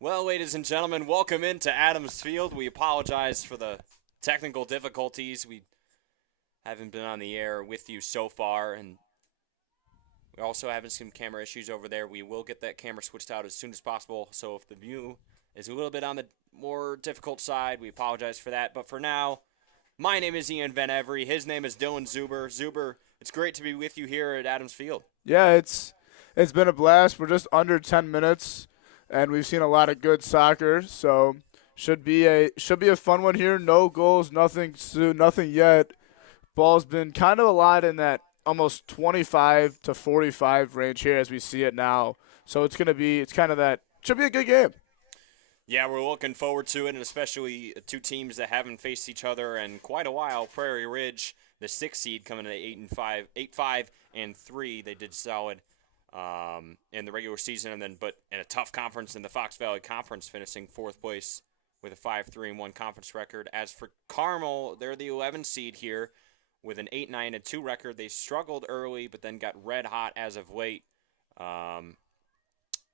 Well, ladies and gentlemen, welcome into Adams Field. We apologize for the technical difficulties. We haven't been on the air with you so far, and we're also having some camera issues over there. We will get that camera switched out as soon as possible. So if the view is a little bit on the more difficult side, we apologize for that. But for now, my name is Ian Van Every. His name is Dylan Zuber. Zuber, it's great to be with you here at Adams Field. Yeah, it's been a blast. We're just under 10 minutes, and we've seen a lot of good soccer. So should be a fun one here. No goals, nothing soon, nothing yet. Ball's been kind of a lot in that almost 25 to 45 range here as we see it now. So it's kind of that should be a good game. Yeah, we're looking forward to it, and especially two teams that haven't faced each other in quite a while. Prairie Ridge, the sixth seed, coming in at 8-5 and 3. They did solid in the regular season, but in a tough conference in the Fox Valley Conference, finishing fourth place with a 5-3-1 conference record. As for Carmel, they're the 11th seed here with an 8-9-2 record. They struggled early, but then got red hot as of late.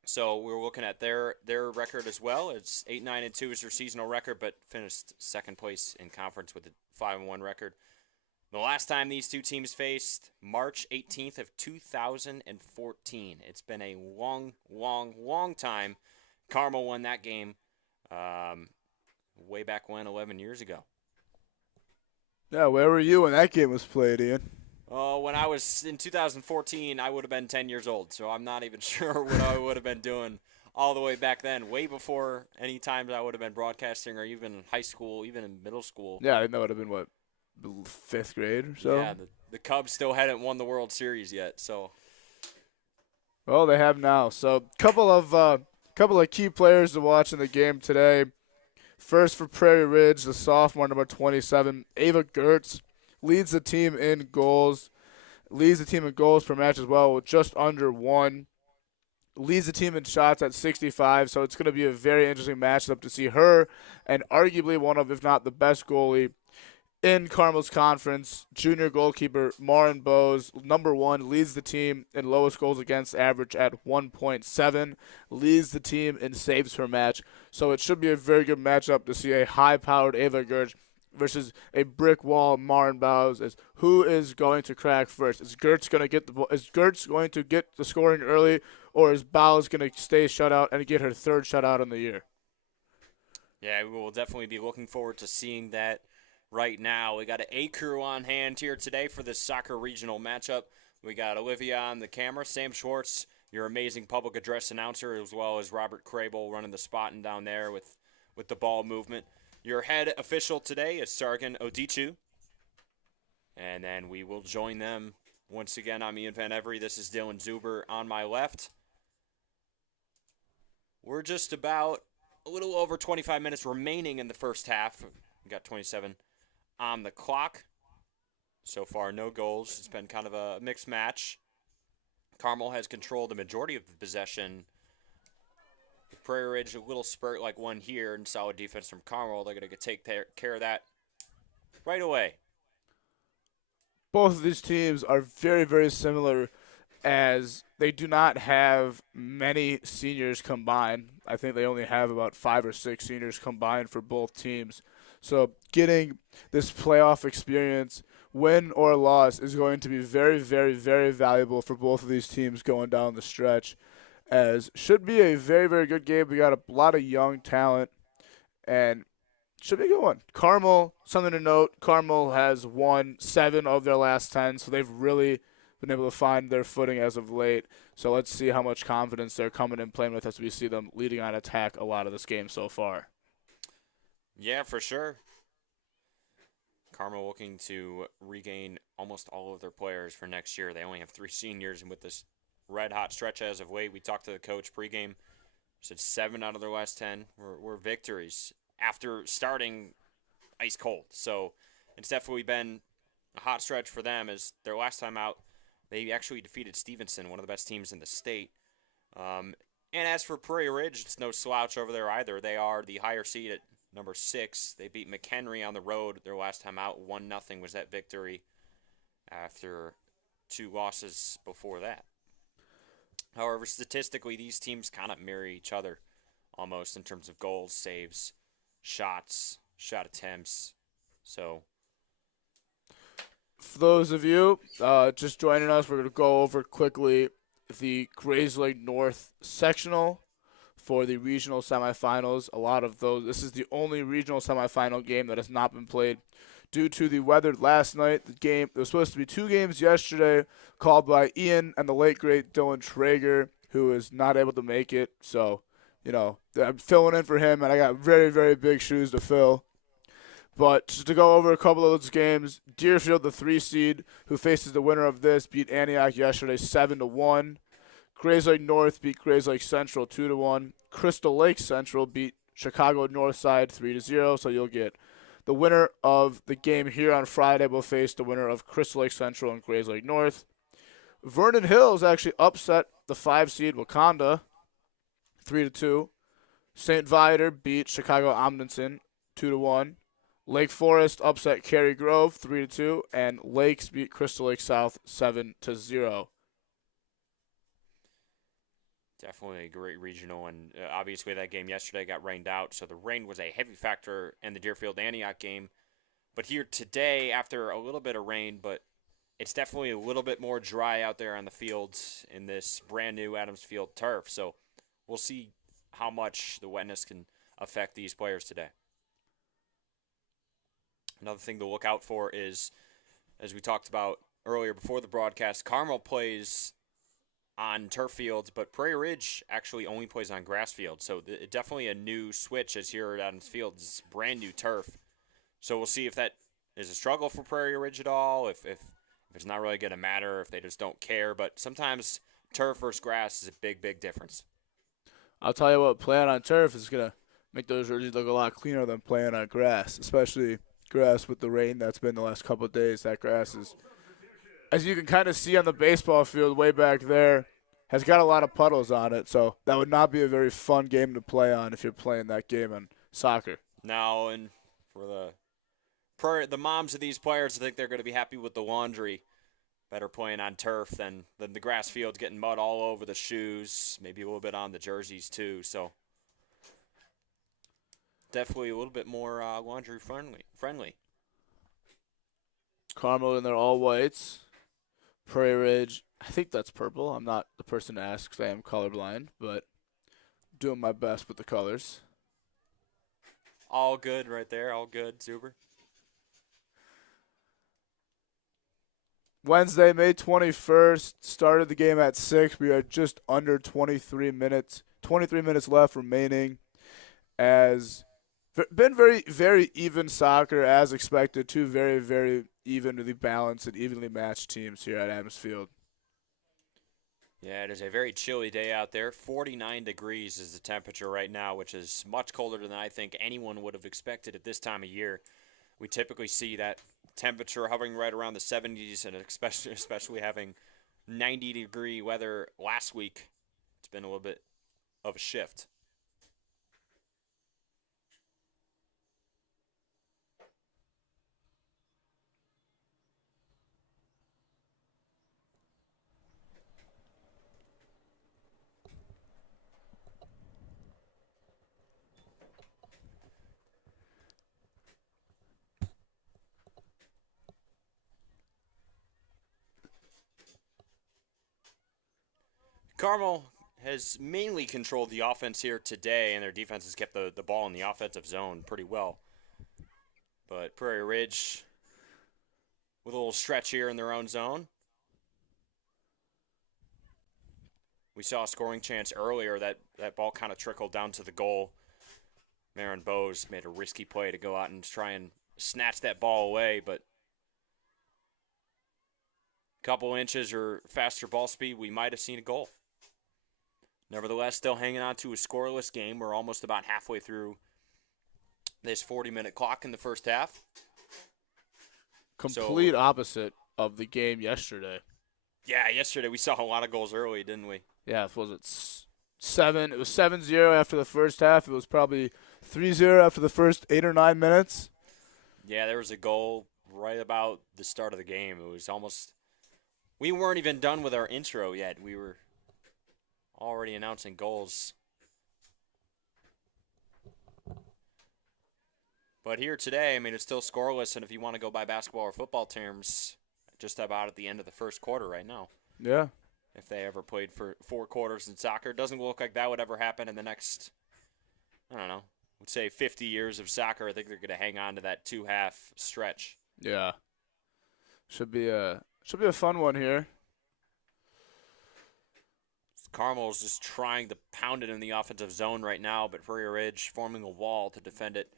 So we're looking at their record as well. It's 8-9-2 is their seasonal record, but finished second place in conference with a 5-1 record. The last time these two teams faced, March 18th of 2014. It's been a long, long, long time. Carmel won that game way back when, 11 years ago. Yeah, where were you when that game was played, Ian? Oh, when I was in 2014, I would have been 10 years old, so I'm not even sure what I would have been doing all the way back then, way before any times I would have been broadcasting or even in high school, even in middle school. Yeah, I think that would have been what, fifth grade or so. Yeah, the Cubs still hadn't won the World Series yet, so Well, they have now. So couple of key players to watch in the game today. First for Prairie Ridge, the sophomore number 27, Ava Gertz, leads the team in goals. Leads the team in goals per match as well with just under one. Leads the team in shots at 65, so it's going to be a very interesting matchup to see her and arguably one of, if not the best goalie in Carmel's conference. Junior goalkeeper Marin Bowes, number one, leads the team in lowest goals against average at 1.7, leads the team in saves per match. So it should be a very good matchup to see a high-powered Ava Gertz versus a brick wall Marin Bowes. As who is going to crack first? Is Gertz going to get the ball? Is Gertz going to get the scoring early, or is Bowes going to stay shut out and get her third shutout in the year? yeah, we will definitely be looking forward to seeing that right now. We got an A crew on hand here today for this soccer regional matchup. We got Olivia on the camera, Sam Schwartz, your amazing public address announcer, as well as Robert Crable running the spotting down there with the ball movement. Your head official today is Sargon Odichu. And then we will join them once again. I'm Ian Van Every. This is Dylan Zuber on my left. We're just about a little over 25 minutes remaining in the first half. We got 27 on the clock. So far, no goals. It's been kind of a mixed match. Carmel has controlled the majority of the possession. Prairie Ridge, a little spurt like one here, and solid defense from Carmel. They're going to take care of that right away. Both of these teams are very, very similar as they do not have many seniors combined. I think they only have about 5 or 6 seniors combined for both teams. So getting this playoff experience, win or loss, is going to be very, very, very valuable for both of these teams going down the stretch. As should be a very, very good game. We got a lot of young talent, and should be a good one. Carmel, something to note, Carmel has won 7 of their last 10, so they've really been able to find their footing as of late. So let's see how much confidence they're coming in playing with as we see them leading on attack a lot of this game so far. Yeah, for sure. Carmel looking to regain almost all of their players for next year. They only have 3 seniors, and with this red-hot stretch as of late, we talked to the coach pregame, said 7 out of their last 10 were victories after starting ice cold. So it's definitely been a hot stretch for them, as their last time out, they actually defeated Stevenson, one of the best teams in the state. And as for Prairie Ridge, it's no slouch over there either. They are the higher seed at number 6. They beat McHenry on the road their last time out. 1-0 was that victory after 2 losses before that. However, statistically, these teams kind of mirror each other almost in terms of goals, saves, shots, shot attempts. So For those of you just joining us, we're going to go over quickly the Grays Lake North sectional for the regional semifinals. A lot of those. This is the only regional semifinal game that has not been played due to the weather last night. The game, there was supposed to be 2 games yesterday called by Ian and the late great Dylan Traeger, who is not able to make it. So, I'm filling in for him, and I got very, very big shoes to fill. But just to go over a couple of those games, Deerfield, the 3 seed, who faces the winner of this, beat Antioch yesterday 7-1. Grays Lake North beat Grays Lake Central 2-1. Crystal Lake Central beat Chicago Northside 3-0. So you'll get the winner of the game here on Friday will face the winner of Crystal Lake Central and Grays Lake North. Vernon Hills actually upset the 5 seed Wakanda 3-2. St. Viator beat Chicago Omdinson 2-1. Lake Forest upset Cary Grove 3-2, and Lakes beat Crystal Lake South 7-0. definitely a great regional, and obviously that game yesterday got rained out, so the rain was a heavy factor in the Deerfield Antioch game. But here today, after a little bit of rain, but it's definitely a little bit more dry out there on the fields in this brand new Adams Field turf. So we'll see how much the wetness can affect these players today. Another thing to look out for is, as we talked about earlier before the broadcast, Carmel plays on turf fields, but Prairie Ridge actually only plays on grass fields. So definitely a new switch as here at Adams Field. It's brand new turf. So we'll see if that is a struggle for Prairie Ridge at all, if it's not really going to matter, if they just don't care. But sometimes turf versus grass is a big, big difference. I'll tell you what, playing on turf is going to make those jerseys look a lot cleaner than playing on grass, especially grass with the rain that's been the last couple of days. That grass is, as you can kind of see on the baseball field way back there, has got a lot of puddles on it. So that would not be a very fun game to play on if you're playing that game in soccer. Now, and for the moms of these players, I think they're going to be happy with the laundry. Better playing on turf than the grass fields, getting mud all over the shoes, maybe a little bit on the jerseys too. So definitely a little bit more laundry friendly. Carmel in their all whites. Prairie Ridge, I think that's purple. I'm not the person to ask because I am colorblind, but doing my best with the colors. All good right there. All good, Zuber. Wednesday, May 21st, started the game at 6. We are just under 23 minutes. 23 minutes left remaining. As been very, very even soccer as expected. 2 very, very evenly balanced and evenly matched teams here at Adams Field. Yeah, it is a very chilly day out there. 49 degrees is the temperature right now, which is much colder than I think anyone would have expected at this time of year. We typically see that temperature hovering right around the 70s, and especially having 90-degree weather last week. It's been a little bit of a shift. Carmel has mainly controlled the offense here today, and their defense has kept the ball in the offensive zone pretty well. But Prairie Ridge with a little stretch here in their own zone. We saw a scoring chance earlier. That ball kind of trickled down to the goal. Marin Bose made a risky play to go out and try and snatch that ball away, but a couple inches or faster ball speed, we might have seen a goal. Nevertheless, still hanging on to a scoreless game. We're almost about halfway through this 40-minute clock in the first half. Complete opposite of the game yesterday. Yeah, yesterday we saw a lot of goals early, didn't we? Yeah, was it 7? It was 7-0 after the first half. It was probably 3-0 after the first 8 or 9 minutes. Yeah, there was a goal right about the start of the game. It was almost – we weren't even done with our intro yet. We were already announcing goals. But here today, I mean, it's still scoreless, and if you want to go by basketball or football terms, just about at the end of the first quarter right now. Yeah. If they ever played for 4 quarters in soccer, it doesn't look like that would ever happen in the next, I don't know, let's say 50 years of soccer. I think they're going to hang on to that 2-half stretch. Yeah. Should be a fun one here. Carmel's just trying to pound it in the offensive zone right now, but Prairie Ridge forming a wall to defend it.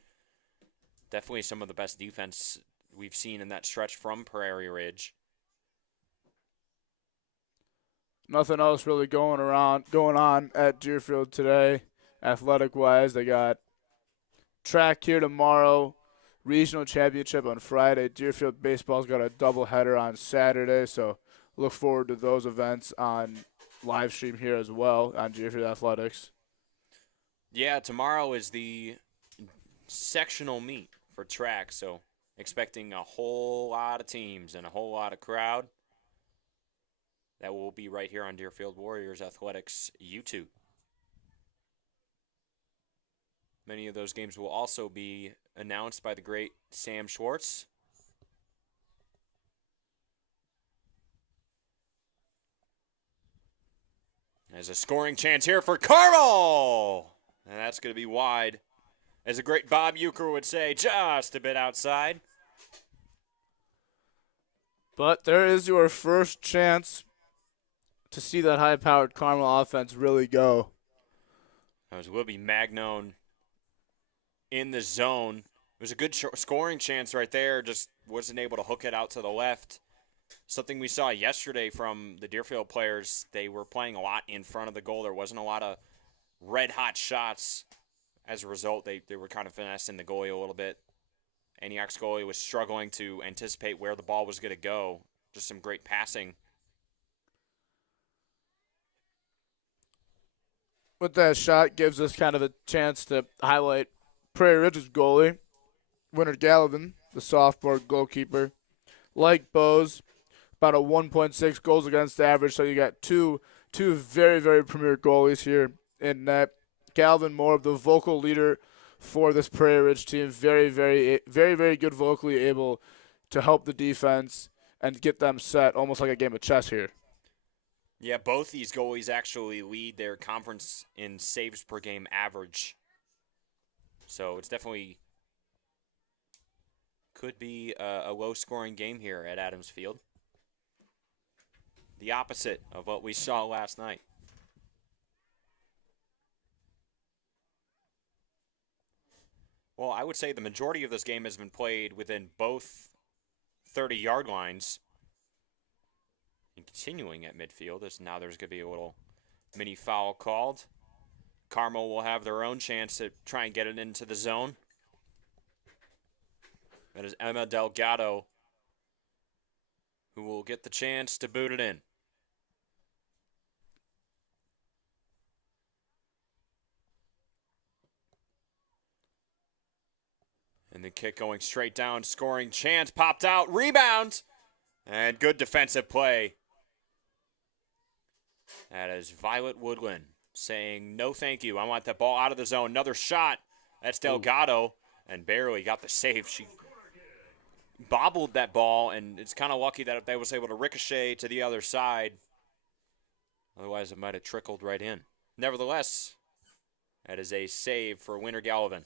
Definitely some of the best defense we've seen in that stretch from Prairie Ridge. Nothing else really going on at Deerfield today, athletic-wise. They got track here tomorrow, regional championship on Friday. Deerfield baseball's got a doubleheader on Saturday, so look forward to those events on live stream here as well on Deerfield Athletics. Yeah, tomorrow is the sectional meet for track, so expecting a whole lot of teams and a whole lot of crowd. That will be right here on Deerfield Warriors Athletics YouTube. Many of those games will also be announced by the great Sam Schwartz. There's a scoring chance here for Carmel! And that's going to be wide. As the great Bob Euchre would say, just a bit outside. But there is your first chance to see that high-powered Carmel offense really go. As will be Magnone in the zone. It was a good scoring chance right there. Just wasn't able to hook it out to the left. Something we saw yesterday from the Deerfield players, they were playing a lot in front of the goal. There wasn't a lot of red-hot shots. As a result, they were kind of finessing the goalie a little bit. Antioch's goalie was struggling to anticipate where the ball was going to go. Just some great passing. With that shot, gives us kind of a chance to highlight Prairie Ridge's goalie, Winter Gallivan, the sophomore goalkeeper. Like Bose, about a 1.6 goals against average, so you got two very, very premier goalies here in net. Galvin, more of the vocal leader for this Prairie Ridge team. Very, very, very, very good vocally, able to help the defense and get them set, almost like a game of chess here. Yeah, both these goalies actually lead their conference in saves per game average. So it's definitely could be a low-scoring game here at Adams Field. The opposite of what we saw last night. Well, I would say the majority of this game has been played within both 30-yard lines. And continuing at midfield, as now there's going to be a little mini foul called. Carmel will have their own chance to try and get it into the zone. That is Emma Delgado who will get the chance to boot it in. And the kick going straight down, scoring chance, popped out, rebound, and good defensive play. That is Violet Woodland saying, no thank you, I want that ball out of the zone. Another shot, that's Delgado, and barely got the save. She bobbled that ball, and it's kind of lucky that they was able to ricochet to the other side. Otherwise, it might have trickled right in. Nevertheless, that is a save for Winter Gallivan.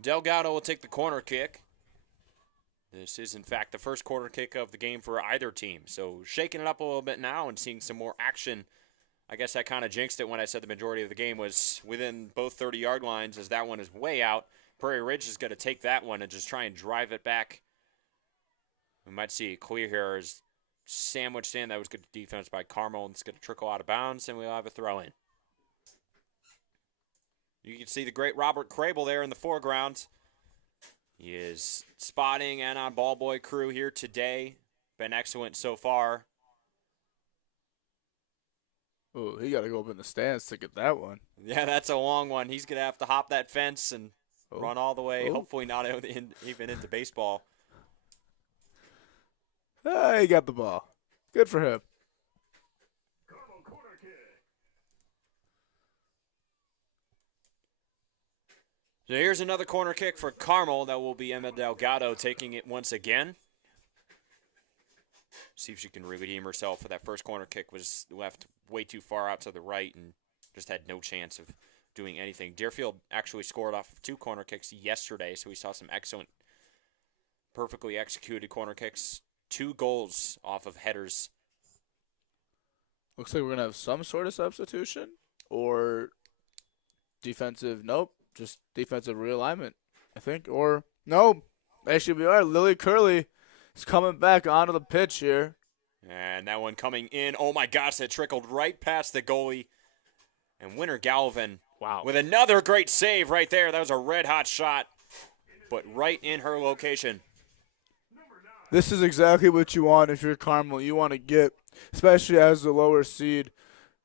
Delgado will take the corner kick. This is, in fact, the first corner kick of the game for either team. So shaking it up a little bit now and seeing some more action. I guess I kind of jinxed it when I said the majority of the game was within both 30-yard lines, as that one is way out. Prairie Ridge is going to take that one and just try and drive it back. We might see it clear here as sandwiched in. That was good defense by Carmel, and it's going to trickle out of bounds, and we'll have a throw in. You can see the great Robert Crable there in the foreground. He is spotting and on ball boy crew here today. Been excellent so far. Oh, he got to go up in the stands to get that one. Yeah, that's a long one. He's going to have to hop that fence and run all the way, hopefully not even into baseball. He got the ball. Good for him. So here's another corner kick for Carmel. That will be Emma Delgado taking it once again. See if she can redeem herself. For that first corner kick was left way too far out to the right and just had no chance of doing anything. Deerfield actually scored off of 2 corner kicks yesterday, so we saw some excellent, perfectly executed corner kicks. 2 goals off of headers. Looks like we're going to have some sort of substitution or defensive. Nope, just defensive realignment, I think. Or, no, actually we are. Lily Curley is coming back onto the pitch here. And that one coming in. Oh, my gosh, it trickled right past the goalie. And Winter Galvin with another great save right there. That was a red-hot shot, but right in her location. This is exactly what you want if you're Carmel. You want to get, especially as the lower seed,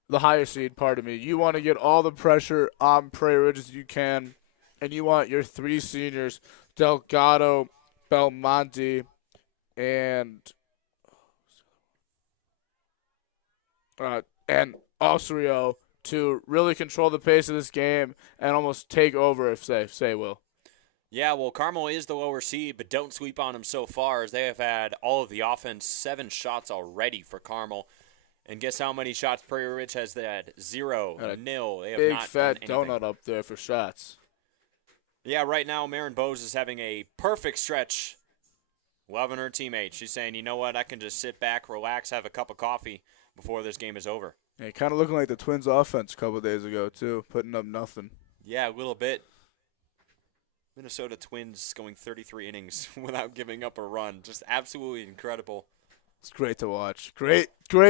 the higher seed, pardon me, you want to get all the pressure on Prairie Ridge as you can, and you want your 3 seniors, Delgado, Belmonte, and Osrio to really control the pace of this game and almost take over if say will. Yeah, well, Carmel is the lower seed, but don't sweep on them so far as they have had all of the offense, 7 shots already for Carmel. And guess how many shots Prairie Ridge has had? 0, nil. They have big not fat done anything. donut up there for shots. Yeah, right now Marin Bose is having a perfect stretch, loving her teammate. She's saying, you know what, I can just sit back, relax, have a cup of coffee before this game is over. Yeah, kind of looking like the Twins offense a couple of days ago, too, putting up nothing. Yeah, a little bit. Minnesota Twins going 33 innings without giving up a run. Just absolutely incredible. It's great to watch. Great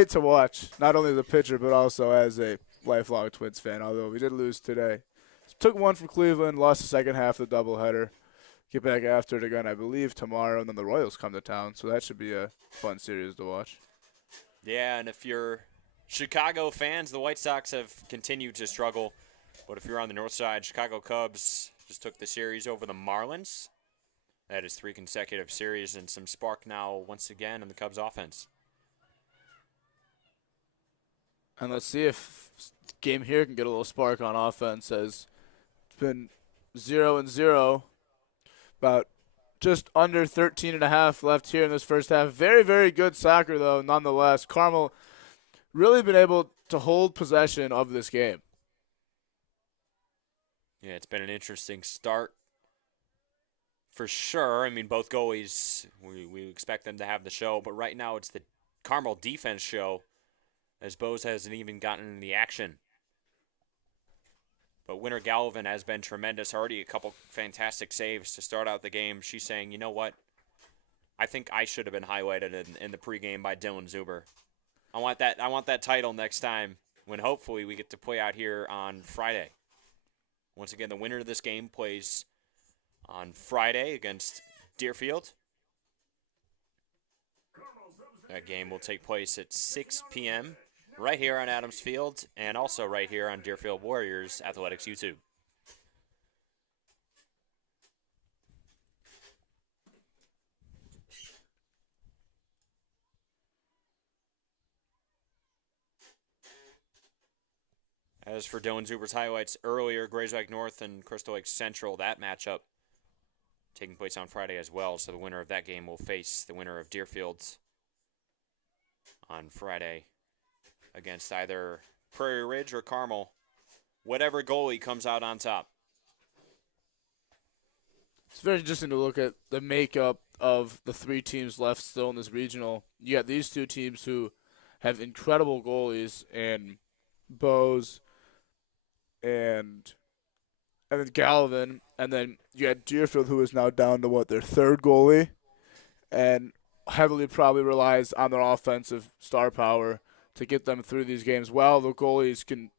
to watch. Not only the pitcher, but also as a lifelong Twins fan, although we did lose today. Took one from Cleveland, lost the second half of the doubleheader. Get back after it again, I believe, tomorrow, and then the Royals come to town, so that should be a fun series to watch. Yeah, and if you're Chicago fans, the White Sox have continued to struggle. But if you're on the north side, Chicago Cubs just took the series over the Marlins. That is 3 consecutive series and some spark now once again in the Cubs offense. And let's see if the game here can get a little spark on offense, as it's been 0-0. About just under 13.5 left here in this first half. Very, very good soccer, though, nonetheless. Carmel really been able to hold possession of this game. Yeah, it's been an interesting start for sure. I mean, both goalies, we expect them to have the show, but right now it's the Carmel defense show, as Bose hasn't even gotten in the action. But Winter Galvin has been tremendous. Already a couple fantastic saves to start out the game. She's saying, you know what? I think I should have been highlighted in the pregame by Dylan Zuber. I want that title next time, when hopefully we get to play out here on Friday. Once again, the winner of this game plays on Friday against Deerfield. That game will take place at 6 p.m. right here on Adams Field, and also right here on Deerfield Warriors Athletics YouTube. As for Dylan Zuber's highlights earlier, Grayslake North and Crystal Lake Central, that matchup taking place on Friday as well. So the winner of that game will face the winner of Deerfield's on Friday against either Prairie Ridge or Carmel. Whatever goalie comes out on top. It's very interesting to look at the makeup of the 3 teams left still in this regional. You got these 2 teams who have incredible goalies in Bose and then Galvin, and then you had Deerfield, who is now down to their 3rd goalie, and heavily probably relies on their offensive star power to get them through these games. Well, the goalies can,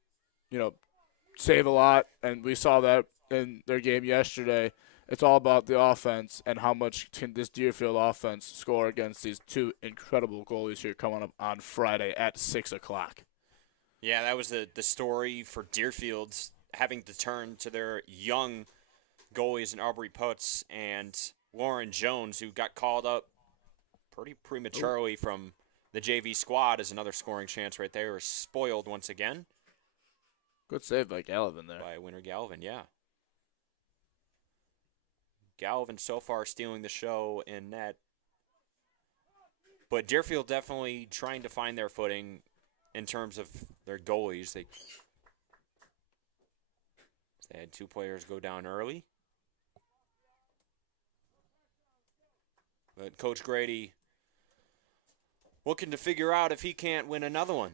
save a lot, and we saw that in their game yesterday. It's all about the offense and how much can this Deerfield offense score against these 2 incredible goalies here coming up on Friday at 6 o'clock. Yeah, that was the story for Deerfield, having to turn to their young goalies in Aubrey Putz and Lauren Jones, who got called up pretty prematurely from the JV squad, as another scoring chance right there. Was spoiled once again. Good save by Galvin there. By Winter Galvin, yeah. Galvin so far stealing the show in net. But Deerfield definitely trying to find their footing in terms of their goalies. They had 2 players go down early. But Coach Grady looking to figure out if he can't win another one.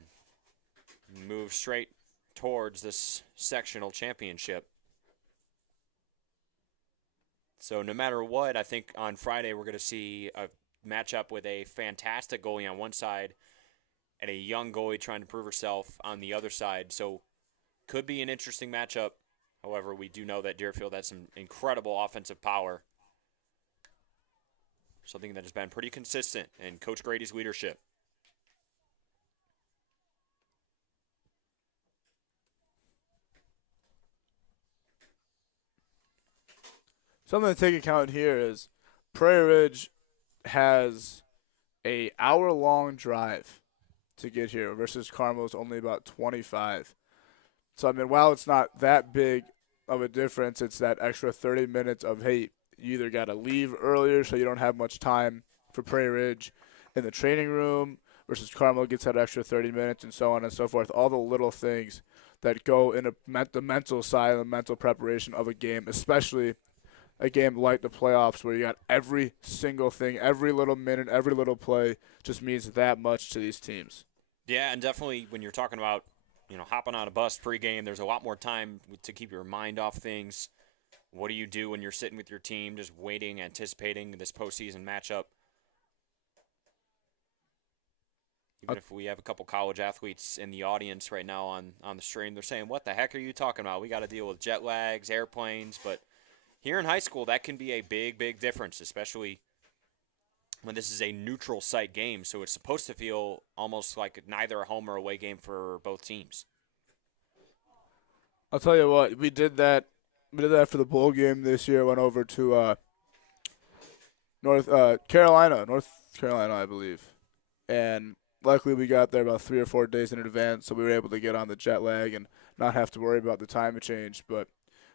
Move straight towards this sectional championship. So no matter what, I think on Friday we're going to see a matchup with a fantastic goalie on one side and a young goalie trying to prove herself on the other side. So could be an interesting matchup. However, we do know that Deerfield has some incredible offensive power. Something that has been pretty consistent in Coach Grady's leadership. Something to take account here is Prairie Ridge has a hour-long drive to get here versus Carmel's only about 25. So, I mean, while it's not that big of a difference, it's that extra 30 minutes of, hey, you either got to leave earlier so you don't have much time for Prairie Ridge in the training room versus Carmel gets that extra 30 minutes and so on and so forth. All the little things that go in the mental side and the mental preparation of a game, especially a game like the playoffs where you got every single thing, every little minute, every little play just means that much to these teams. Yeah, and definitely when you're talking about, hopping on a bus pregame, there's a lot more time to keep your mind off things. What do you do when you're sitting with your team just waiting, anticipating this postseason matchup? Even if we have a couple college athletes in the audience right now on the stream, they're saying, what the heck are you talking about? We got to deal with jet lags, airplanes, but here in high school, that can be a big, big difference, especially when this is a neutral site game. So it's supposed to feel almost like neither a home or away game for both teams. I'll tell you what, we did that for the bowl game this year. Went over to North Carolina, I believe, and luckily we got there about 3 or 4 days in advance, so we were able to get on the jet lag and not have to worry about the time change. But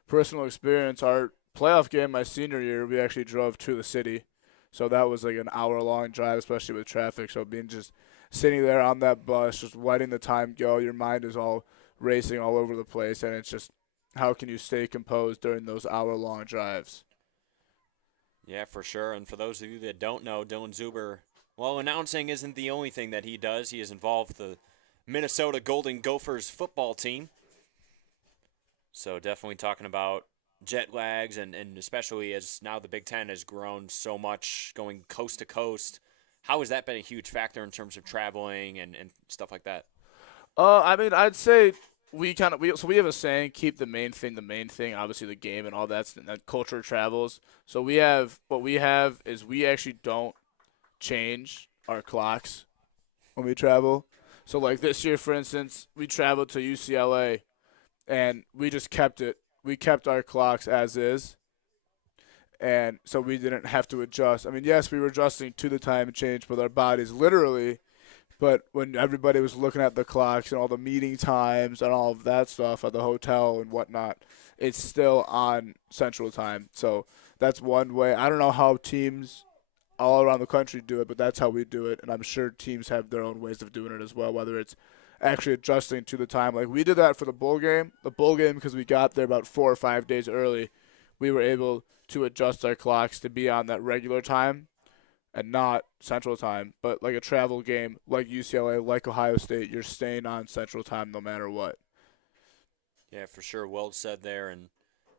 personal experience, our playoff game my senior year, we actually drove to the city, so that was like an hour-long drive, especially with traffic. So being just sitting there on that bus, just letting the time go, your mind is all racing all over the place, and it's just how can you stay composed during those hour-long drives? Yeah, for sure. And for those of you that don't know, Dylan Zuber, well, announcing isn't the only thing that he does. He is involved with the Minnesota Golden Gophers football team. So definitely talking about jet lags, and especially as now the Big Ten has grown so much, going coast to coast. How has that been a huge factor in terms of traveling and stuff like that? I mean, I'd say we have a saying, keep the main thing the main thing. Obviously, the game and all that culture travels. So what we have is we actually don't change our clocks when we travel. So like this year, for instance, we traveled to UCLA, and we just kept it. We kept our clocks as is, and so we didn't have to adjust. I mean, yes, we were adjusting to the time change with our bodies, literally. But when everybody was looking at the clocks and all the meeting times and all of that stuff at the hotel and whatnot, it's still on Central Time. So that's one way. I don't know how teams all around the country do it, but that's how we do it. And I'm sure teams have their own ways of doing it as well, whether it's actually adjusting to the time. Like we did that for the bowl game. The bowl game, because we got there about 4 or 5 days early, we were able to adjust our clocks to be on that regular time and not Central Time. But like a travel game, like UCLA, like Ohio State, you're staying on Central Time no matter what. Yeah, for sure. Well said there, and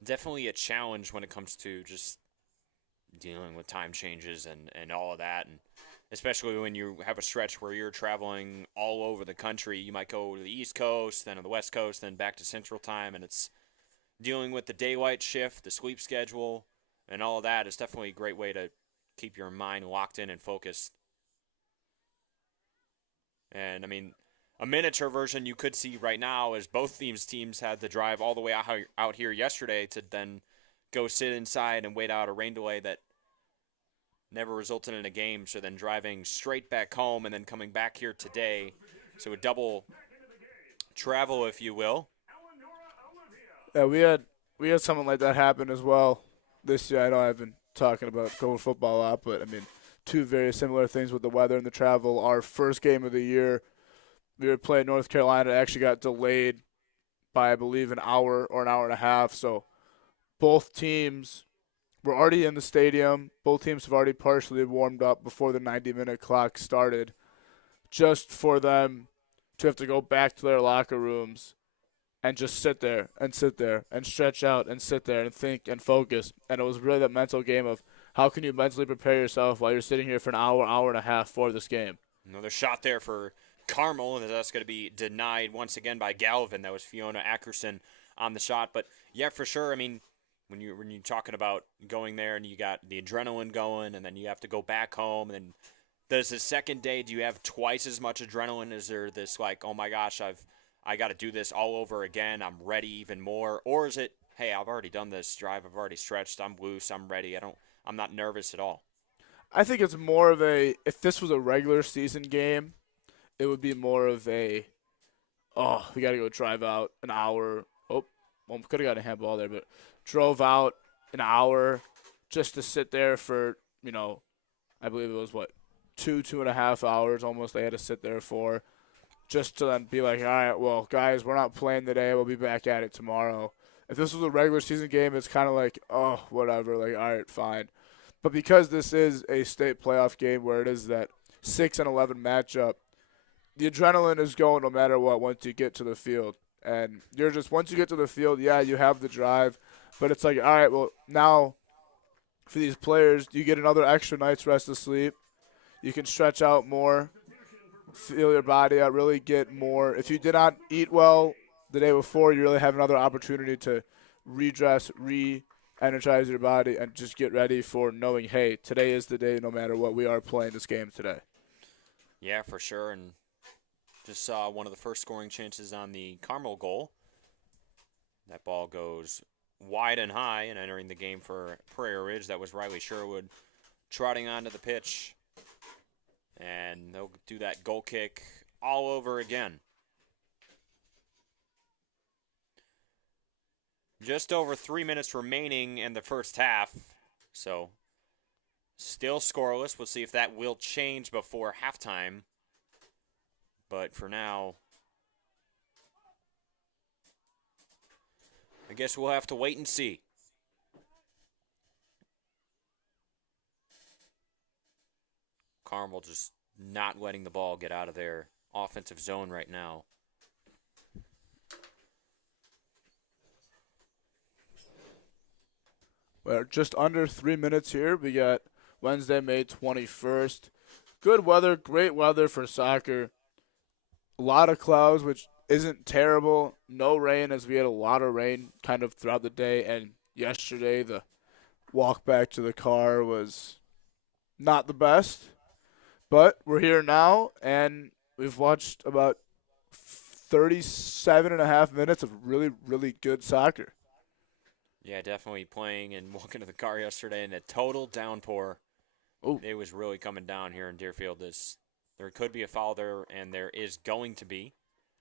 definitely a challenge when it comes to just dealing with time changes and all of that, and especially when you have a stretch where you're traveling all over the country. You might go to the East Coast, then to the West Coast, then back to Central Time, and it's dealing with the daylight shift, the sleep schedule, and all of that. Is definitely a great way to keep your mind locked in and focused. And, I mean, a miniature version you could see right now is both teams had to drive all the way out here yesterday to then go sit inside and wait out a rain delay that never resulted in a game. So then driving straight back home and then coming back here today. So a double travel, if you will. Yeah, we had something like that happen as well this year. I know I've been talking about college football a lot, but I mean, two very similar things with the weather and the travel. Our first game of the year, we were playing North Carolina. It actually got delayed by, I believe, an hour or an hour and a half. So both teams were already in the stadium. Both teams have already partially warmed up before the 90-minute clock started, just for them to have to go back to their locker rooms and just sit there and stretch out and sit there and think and focus. And it was really that mental game of how can you mentally prepare yourself while you're sitting here for an hour, hour and a half for this game. Another shot there for Carmel, and that's going to be denied once again by Galvin. That was Fiona Ackerson on the shot. But, yeah, for sure, I mean, when you're talking about going there and you got the adrenaline going and then you have to go back home, and then does the second day, do you have twice as much adrenaline? Is there this like, oh my gosh, I got to do this all over again, I'm ready even more? Or is it, hey, I've already done this drive, I've already stretched, I'm loose, I'm ready, I'm not nervous at all? I think it's more of a, if this was a regular season game, it would be more of a, oh, we got to go drive out an hour. Oh, well, could have got a handball there, but drove out an hour just to sit there for, I believe it was what, 2.5 hours almost they had to sit there for, just to then be like, all right, well, guys, we're not playing today. We'll be back at it tomorrow. If this was a regular season game, it's kind of like, oh, whatever, like, all right, fine. But because this is a state playoff game where it is that 6-11 matchup, the adrenaline is going no matter what once you get to the field. And once you get to the field, yeah, you have the drive, but it's like, all right, well, now for these players, you get another extra night's rest of sleep. You can stretch out more, feel your body out, really get more. If you did not eat well the day before, you really have another opportunity to redress, re-energize your body, and just get ready for knowing, hey, today is the day no matter what. We are playing this game today. Yeah, for sure, and just saw one of the first scoring chances on the Carmel goal. That ball goes wide and high, and entering the game for Prairie Ridge, that was Riley Sherwood trotting onto the pitch. And they'll do that goal kick all over again. Just over 3 minutes remaining in the first half. So, still scoreless. We'll see if that will change before halftime. But for now, I guess we'll have to wait and see. Carmel just not letting the ball get out of their offensive zone right now. We're just under 3 minutes here. We got Wednesday, May 21st. Good weather, great weather for soccer. A lot of clouds, which isn't terrible. No rain, as we had a lot of rain kind of throughout the day. And yesterday, the walk back to the car was not the best. But we're here now, and we've watched about 37.5 minutes of really, really good soccer. Yeah, definitely playing and walking to the car yesterday in a total downpour. Ooh. It was really coming down here in Deerfield. There could be a foul there, and there is going to be.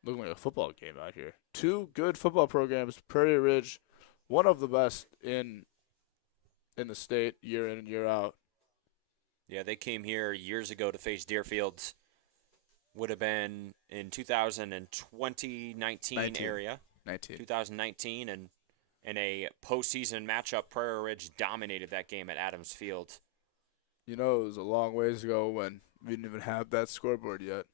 Looking like a football game out here. Two good football programs. Prairie Ridge, one of the best in the state, year in and year out. Yeah, they came here years ago to face Deerfield. Would have been in 2019 area. 2019, and in a postseason matchup, Prairie Ridge dominated that game at Adams Field. It was a long ways ago when we didn't even have that scoreboard yet.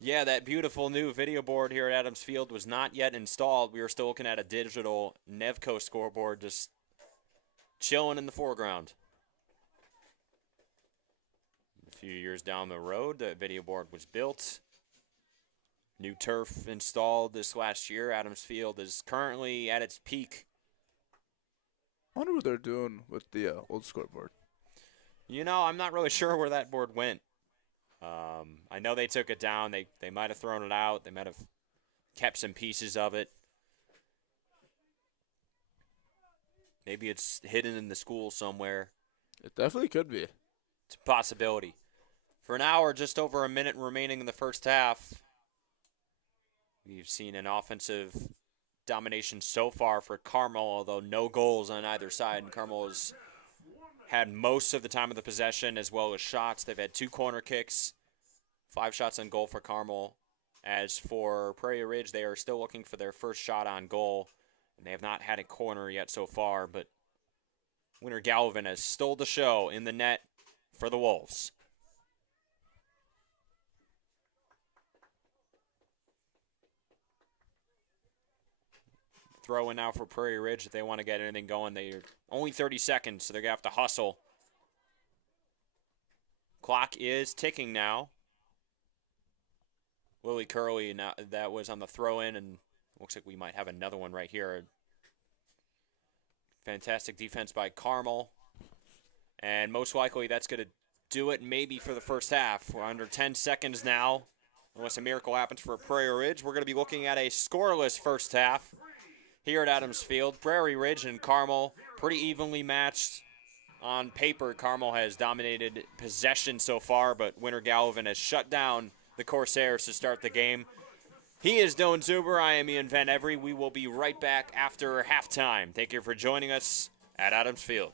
Yeah, that beautiful new video board here at Adams Field was not yet installed. We were still looking at a digital Nevco scoreboard just chilling in the foreground. A few years down the road, the video board was built. New turf installed this last year. Adams Field is currently at its peak. I wonder what they're doing with the old scoreboard. I'm not really sure where that board went. I know they took it down. They might have thrown it out. They might have kept some pieces of it. Maybe it's hidden in the school somewhere. It definitely could be. It's a possibility. For an hour, just over a minute remaining in the first half, we've seen an offensive domination so far for Carmel, although no goals on either side. And Carmel has had most of the time of the possession as well as shots. They've had 2 corner kicks, 5 shots on goal for Carmel. As for Prairie Ridge, they are still looking for their first shot on goal, and they have not had a corner yet so far, but Winter Galvin has stole the show in the net for the Wolves. Throw in now for Prairie Ridge if they want to get anything going. They're only 30 seconds, so they're going to have to hustle. Clock is ticking now. Willie Curley, now that was on the throw-in, and looks like we might have another one right here. Fantastic defense by Carmel. And most likely that's going to do it maybe for the first half. We're under 10 seconds now. Unless a miracle happens for Prairie Ridge, we're going to be looking at a scoreless first half here at Adams Field. Prairie Ridge and Carmel pretty evenly matched. On paper, Carmel has dominated possession so far, but Winter Galvin has shut down the Corsairs to start the game. He is Dylan Zuber. I am Ian Van Every. We will be right back after halftime. Thank you for joining us at Adams Field.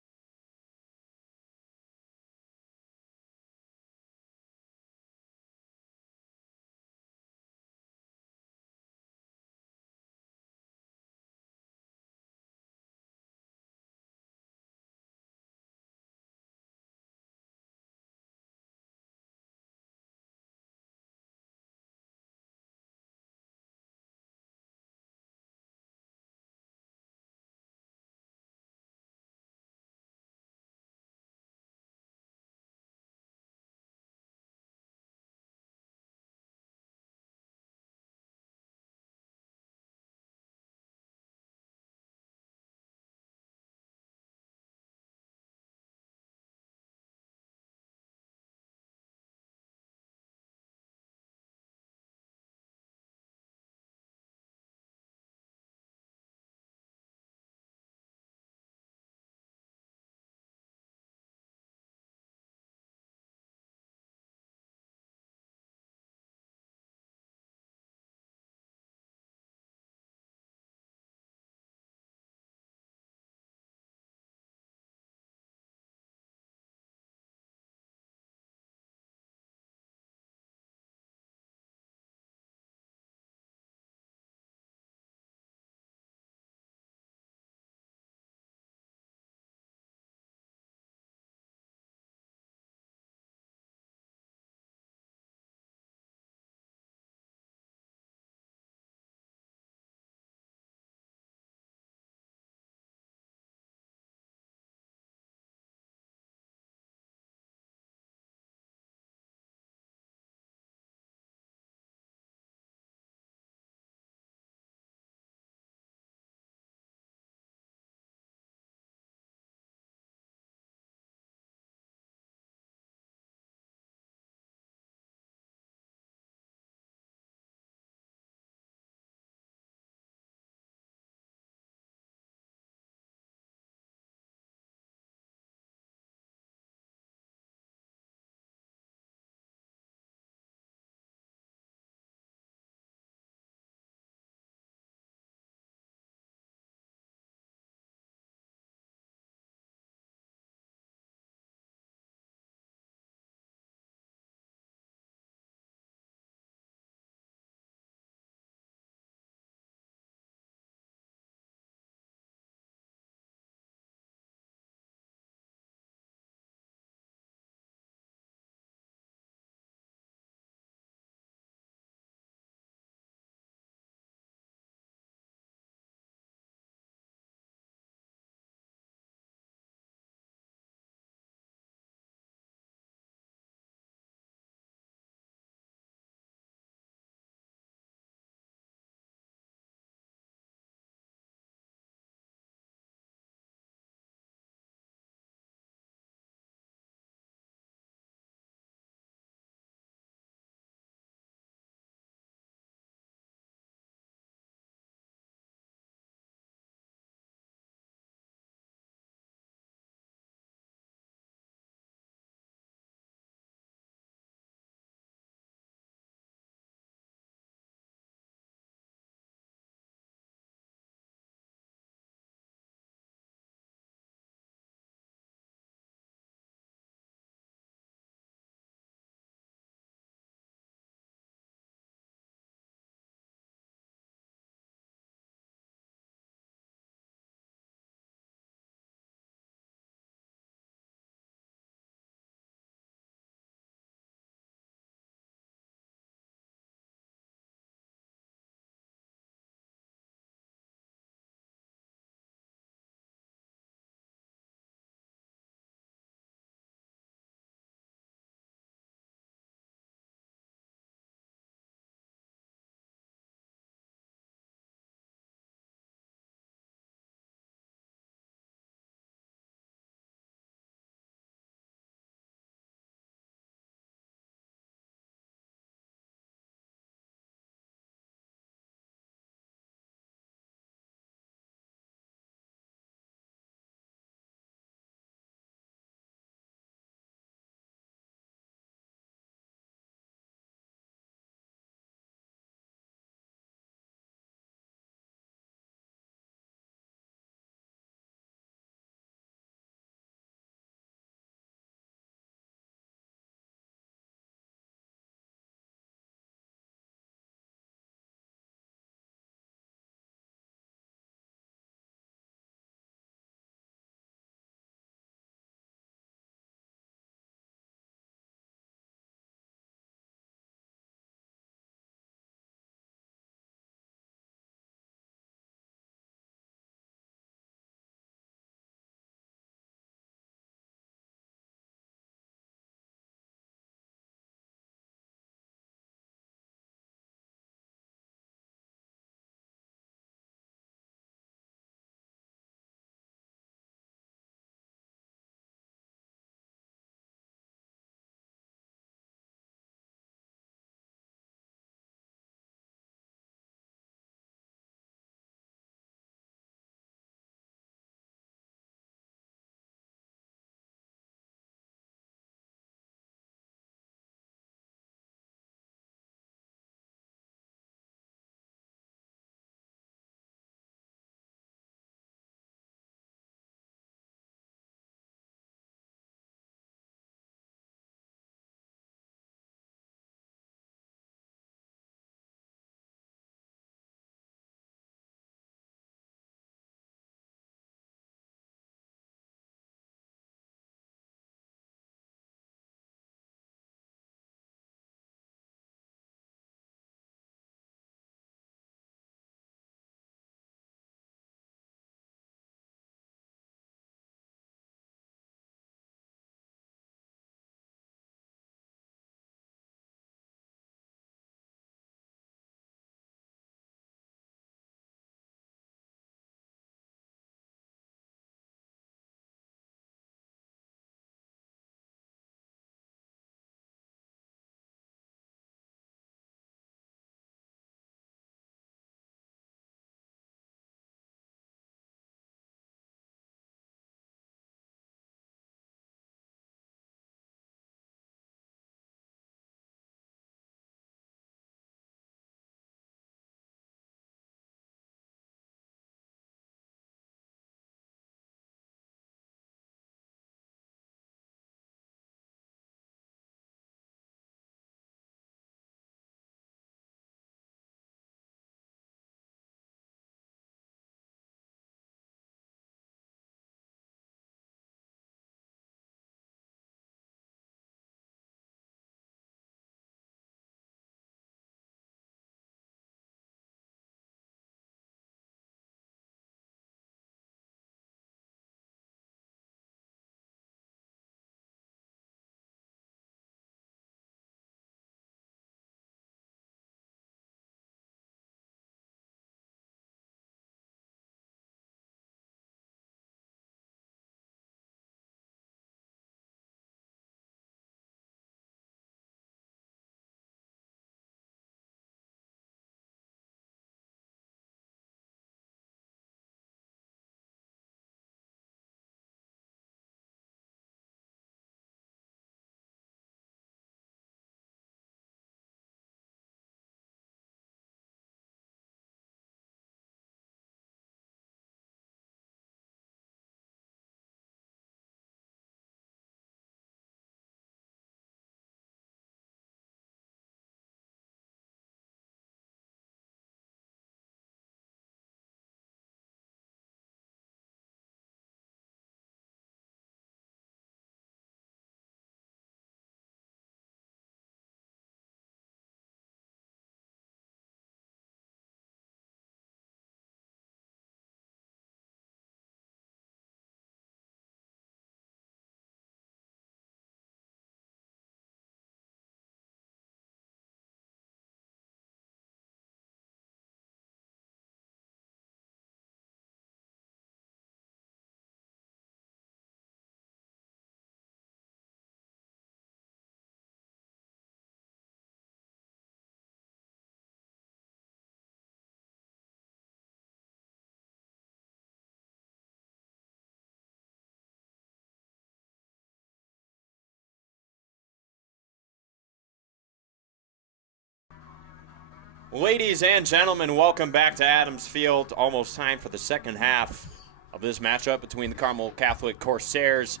Ladies and gentlemen, welcome back to Adams Field. Almost time for the second half of this matchup between the Carmel Catholic Corsairs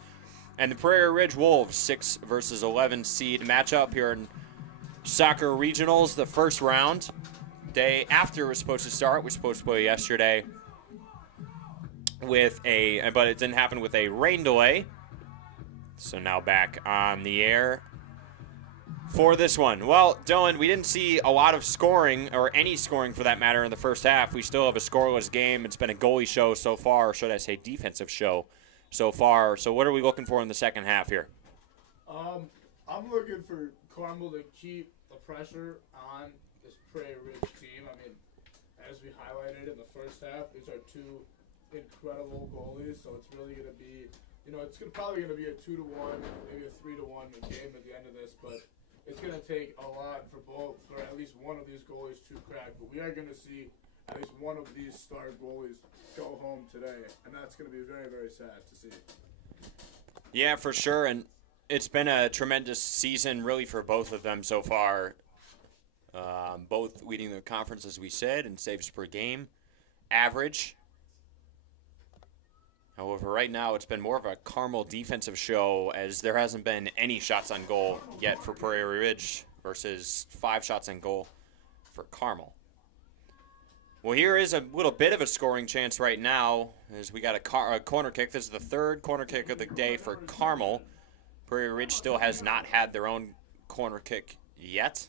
and the Prairie Ridge Wolves. 6 versus 11 seed matchup here in soccer regionals. The first round, day after we're supposed to start. We're supposed to play yesterday but it didn't happen with a rain delay. So now back on the air for this one. Well, Dylan, we didn't see a lot of scoring, or any scoring for that matter, in the first half. We still have a scoreless game. It's been a goalie show so far, or should I say defensive show so far. So what are we looking for in the second half here? I'm looking for Carmel to keep the pressure on this Prairie Ridge team. I mean, as we highlighted in the first half, these are two incredible goalies, so it's really going to be, probably going to be a 2-1, maybe a 3-1 game at the end of this, but it's going to take a lot for at least one of these goalies to crack. But we are going to see at least one of these star goalies go home today, and that's going to be very, very sad to see. Yeah, for sure, and it's been a tremendous season really for both of them so far. Both leading the conference, as we said, in saves per game average. However, right now it's been more of a Carmel defensive show, as there hasn't been any shots on goal yet for Prairie Ridge versus 5 shots on goal for Carmel. Well, here is a little bit of a scoring chance right now, as we got a corner kick. This is the third corner kick of the day for Carmel. Prairie Ridge still has not had their own corner kick yet.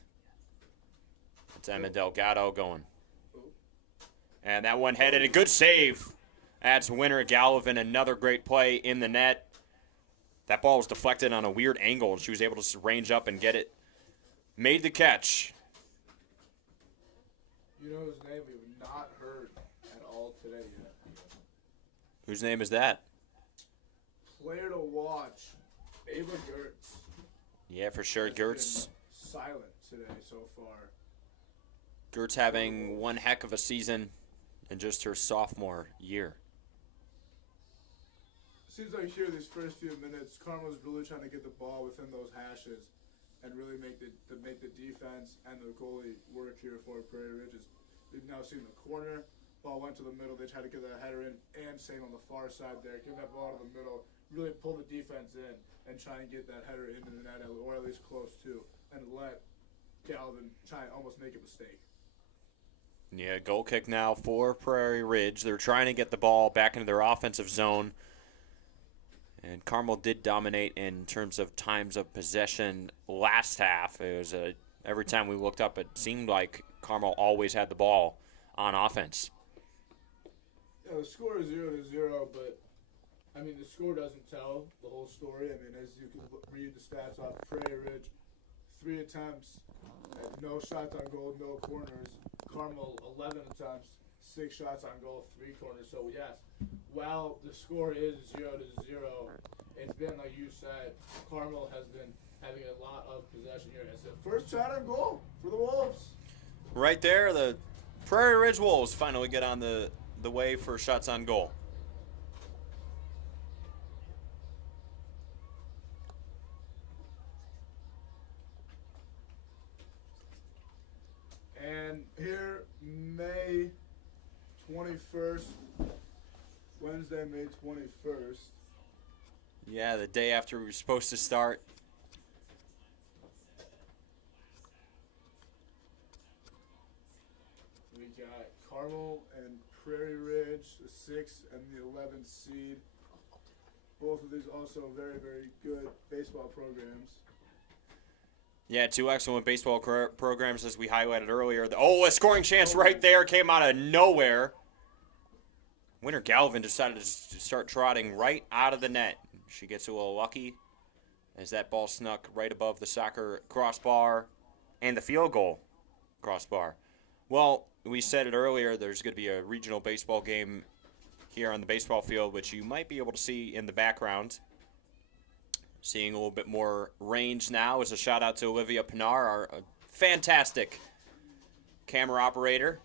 It's Emma Delgado going. And that one headed, a good save. That's winner Gallivan, another great play in the net. That ball was deflected on a weird angle, and she was able to range up and get it. Made the catch. You know whose name we've not heard at all today yet? Whose name is that? Player to watch, Ava Gertz. Yeah, for sure, Gertz. Silent today so far. Gertz having one heck of a season in just her sophomore year. Seems like here these first few minutes, Carmel's really trying to get the ball within those hashes and really make the defense and the goalie work here for Prairie Ridges. We've now seen the corner, ball went to the middle, they tried to get that header in, and same on the far side there, give that ball to the middle, really pull the defense in and try and get that header into the net, or at least close to, and let Galvin try and almost make a mistake. Yeah, goal kick now for Prairie Ridge. They're trying to get the ball back into their offensive zone. And Carmel did dominate in terms of times of possession last half. It was every time we looked up, it seemed like Carmel always had the ball on offense. Yeah, the score is 0-0, but I mean the score doesn't tell the whole story. I mean, as you can read the stats off, Prairie Ridge, 3 attempts, no shots on goal, no corners. Carmel 11 attempts, 6 shots on goal, 3 corners. So yes, while the score is 0-0, it's been, like you said, Carmel has been having a lot of possession here. It's the first shot on goal for the Wolves. Right there, the Prairie Ridge Wolves finally get on the way for shots on goal. And here, May 21st, Wednesday, May 21st. Yeah, the day after we were supposed to start. We got Carmel and Prairie Ridge, the 6th and the 11th seed. Both of these also very, very good baseball programs. Yeah, 2 excellent baseball programs, as we highlighted earlier. A scoring chance right there came out of nowhere. Winner Galvin decided to start trotting right out of the net. She gets a little lucky as that ball snuck right above the soccer crossbar and the field goal crossbar. Well, we said it earlier, there's going to be a regional baseball game here on the baseball field, which you might be able to see in the background. Seeing a little bit more range now is a shout out to Olivia Pinar, our fantastic camera operator.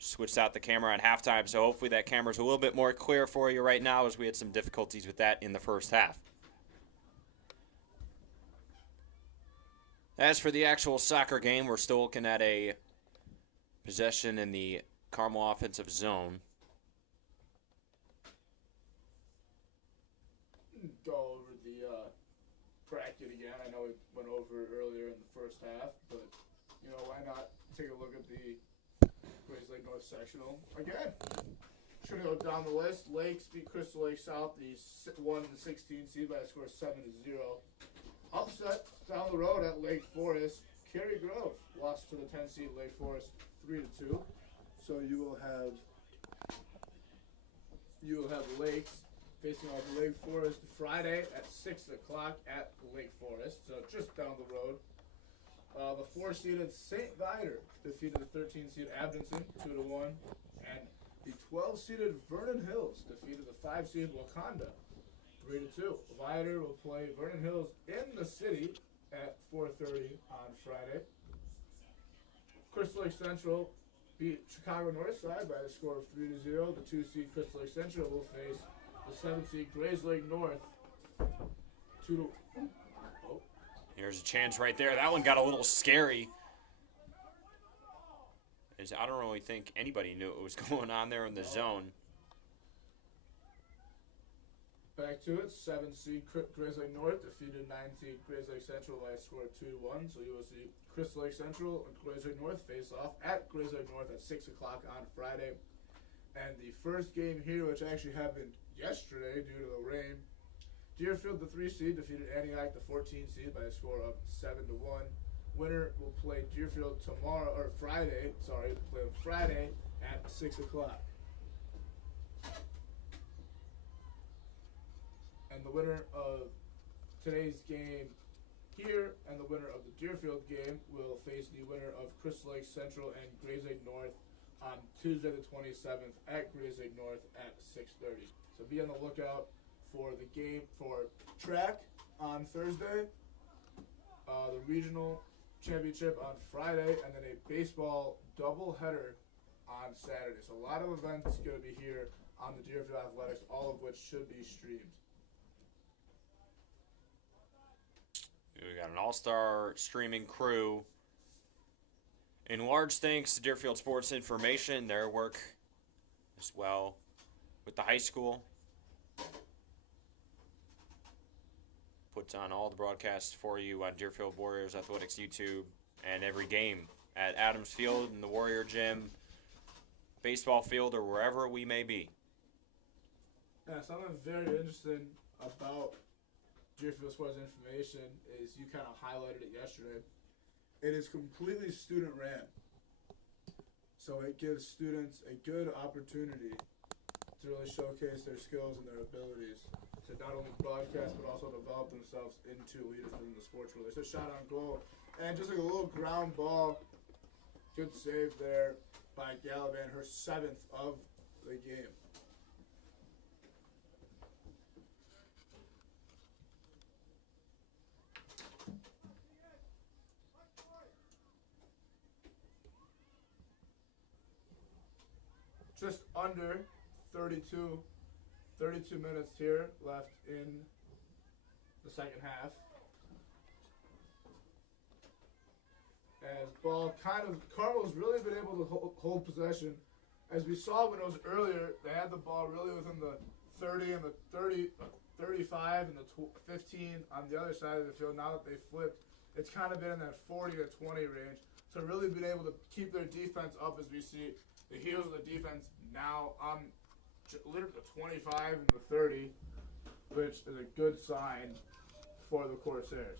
Switched out the camera at halftime, so hopefully that camera's a little bit more clear for you right now, as we had some difficulties with that in the first half. As for the actual soccer game, we're still looking at a Possession in the Carmel offensive zone. Go over the bracket again. I know we went over it earlier in the first half, but why not take a look at the Grays Lake North sectional again? Should go down the list. Lakes beat Crystal Lake South, the 1 and 16 seed by a score of 7-0. Upset down the road at Lake Forest. Cary Grove lost to the 10 seed Lake Forest 3-2. So you will have Lakes facing off Lake Forest Friday at 6 o'clock at Lake Forest, so just down the road. The 4-seeded St. Viator defeated the 13-seed Abington 2-1, and the 12-seeded Vernon Hills defeated the 5-seed Wakanda 3-2. Viator will play Vernon Hills in the city at 4:30 on Friday. Crystal Lake Central beat Chicago Northside by a score of 3-0. The 2-seed Crystal Lake Central will face the 7-seed Grays Lake North 2-1. Here's a chance right there. That one got a little scary. I don't really think anybody knew what was going on there in the zone. Back to it, 7-seed Grays Lake North defeated 9-seed Grays Lake Central by a score of 2-1. So you will see Crystal Lake Central and Grays Lake North face off at Grays Lake North at 6 o'clock on Friday. And the first game here, which actually happened yesterday due to the rain, Deerfield, the 3-seed, defeated Antioch, the 14-seed, by a score of 7-1. Winner will play Deerfield Friday at 6 o'clock. And the winner of today's game here and the winner of the Deerfield game will face the winner of Crystal Lake Central and Grays Lake North on Tuesday the 27th at Grays Lake North at 6:30. So be on the lookout for the game for track on Thursday, the regional championship on Friday, and then a baseball doubleheader on Saturday. So a lot of events going to be here on the Deerfield Athletics, all of which should be streamed. We got an all-star streaming crew. In large thanks to Deerfield Sports Information, their work as well with the high school. Puts on all the broadcasts for you on Deerfield Warriors Athletics YouTube and every game at Adams Field in the Warrior Gym, baseball field, or wherever we may be. Yeah, something very interesting about Deerfield Sports Information is you kind of highlighted it yesterday. It is completely student ran. So it gives students a good opportunity to really showcase their skills and their abilities to not only broadcast but also develop themselves into leaders within the sports world. There's a shot on goal and just like a little ground ball. Good save there by Gallivan, her 7th of the game. Just under 32 minutes here left in the second half. As ball Carmel's really been able to hold possession. As we saw when it was earlier, they had the ball really within the 30 and the 35 and the 15 on the other side of the field. Now that they flipped, it's kind of been in that 40 to 20 range. So really been able to keep their defense up as we see the heels of the defense now on literally the 25 and the 30, which is a good sign for the Corsairs.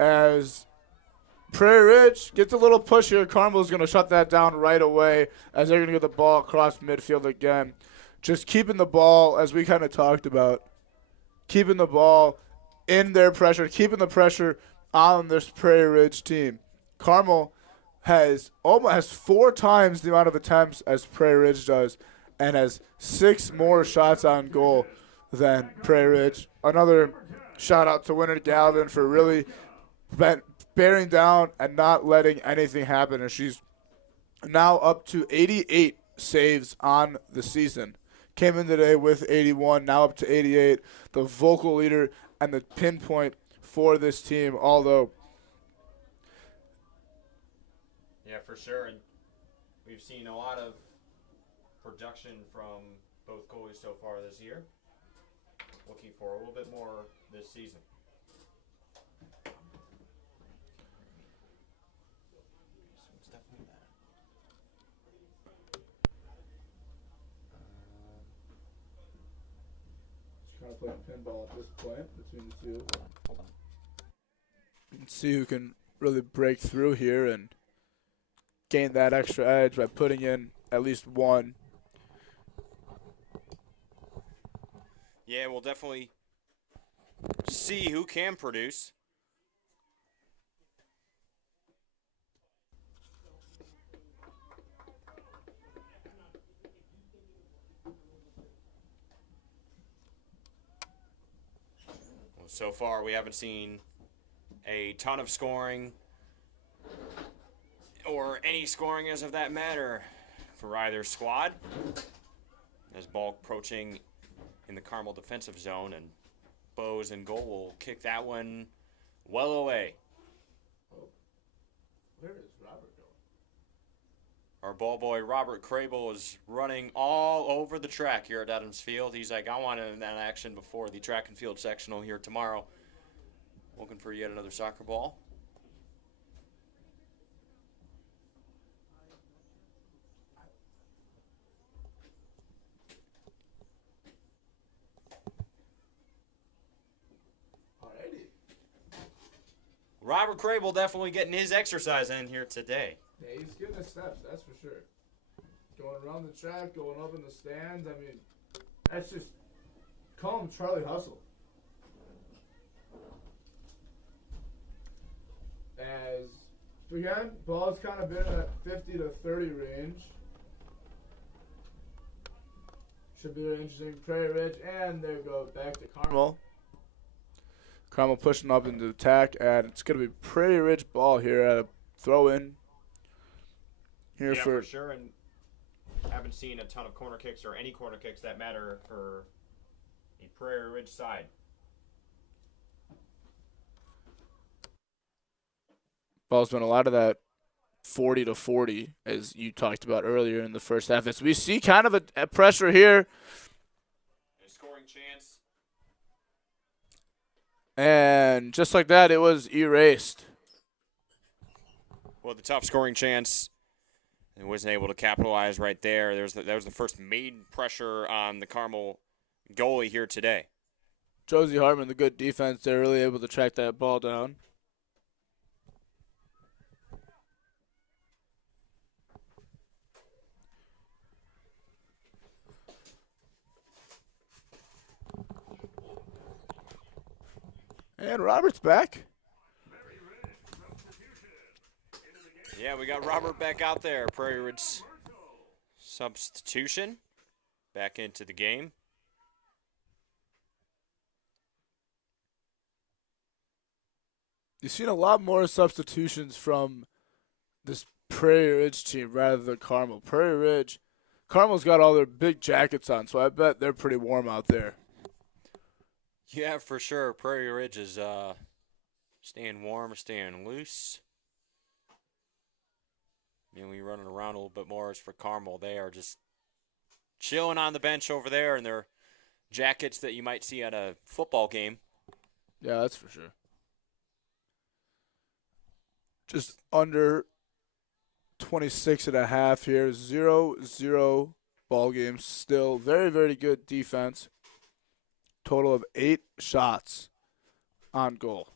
As Prairie Ridge gets a little push here, Carmel's going to shut that down right away as they're going to get the ball across midfield again. Just keeping the ball, as we kind of talked about, keeping the ball in their pressure, keeping the pressure on this Prairie Ridge team. Carmel has 4 times the amount of attempts as Prairie Ridge does and has 6 more shots on goal than Prairie Ridge. Another shout out to Winter Galvin for really bearing down and not letting anything happen. And she's now up to 88 saves on the season. Came in today with 81, now up to 88. The vocal leader and the pinpoint for this team, although. Yeah, for sure. And we've seen a lot of production from both goalies so far this year. Looking for a little bit more this season. Trying to play pinball at this point between the two. Let's see who can really break through here and gain that extra edge by putting in at least one. Yeah, we'll definitely see who can produce. Well, so far, we haven't seen a ton of scoring or any scoring as of that matter for either squad. As ball approaching in the Carmel defensive zone, and Bose in goal will kick that one well away. Where is Robert going? Our ball boy Robert Crable is running all over the track here at Adams Field. He's like, I want in that action before the track and field sectional here tomorrow. Looking for yet another soccer ball. Robert Crable definitely getting his exercise in here today. Yeah, he's getting his steps, that's for sure. Going around the track, going up in the stands. I mean, that's just call him Charlie Hustle. As again, ball's kind of been at 50 to 30 range. Should be very interesting. Prairie Ridge, and there go back to Carmel. Carmel pushing up into attack, and it's going to be Prairie Ridge ball here at a throw-in. Here yeah, for sure, and haven't seen a ton of corner kicks or any corner kicks that matter for the Prairie Ridge side. Ball's been a lot of that 40 to 40, as you talked about earlier in the first half. As we see kind of a pressure here. A scoring chance. And just like that, it was erased. Well, the tough scoring chance, and wasn't able to capitalize right there. That was the first main pressure on the Carmel goalie here today. Josie Hartman, the good defense, they're really able to track that ball down. And Robert's back. Yeah, we got Robert back out there. Prairie Ridge substitution back into the game. You've seen a lot more substitutions from this Prairie Ridge team rather than Carmel. Carmel's got all their big jackets on, so I bet they're pretty warm out there. Yeah, for sure. Prairie Ridge is staying warm, staying loose. Mainly running around a little bit more as for Carmel. They are just chilling on the bench over there in their jackets that you might see at a football game. Yeah, that's for sure. Just under 26 and a half here. 0-0 ball game still. Very, very good defense. Total of 8 shots on goal.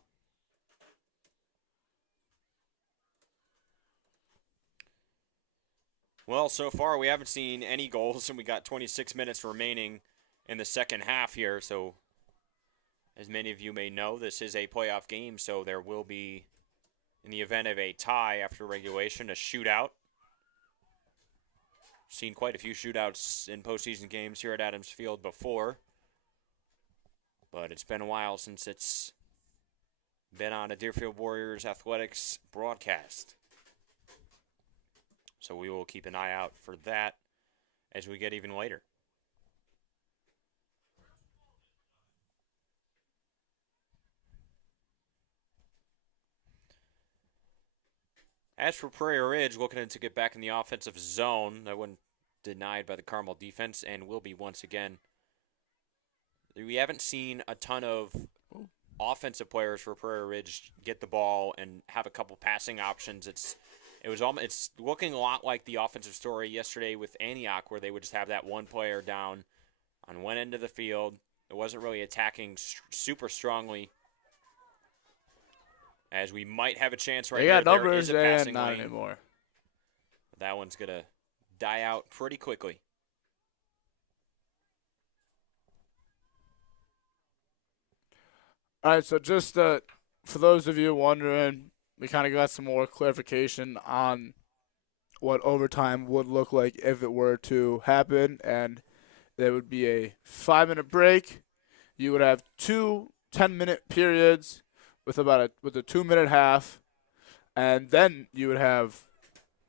Well, so far we haven't seen any goals, and we got 26 minutes remaining in the second half here. So, as many of you may know, this is a playoff game, so there will be, in the event of a tie after regulation, a shootout. Seen quite a few shootouts in postseason games here at Adams Field before, but it's been a while since it's been on a Deerfield Warriors Athletics broadcast. So we will keep an eye out for that. as we get even later. As for Prairie Ridge, looking to get back in the offensive zone, that one denied by the Carmel defense and will be once again. We haven't seen a ton of offensive players for Prairie Ridge get the ball and have a couple passing options. It's looking a lot like the offensive story yesterday with Antioch, where they would just have that one player down on one end of the field. It wasn't really attacking super strongly. As we might have a chance right here. They got numbers there is a and passing not lane. anymore. That one's going to die out pretty quickly. All right, so just for those of you wondering, we kind of got some more clarification on what overtime would look like if it were to happen, and there would be a 5-minute break. You would have 2 10-minute periods with a 2-minute half, and then you would have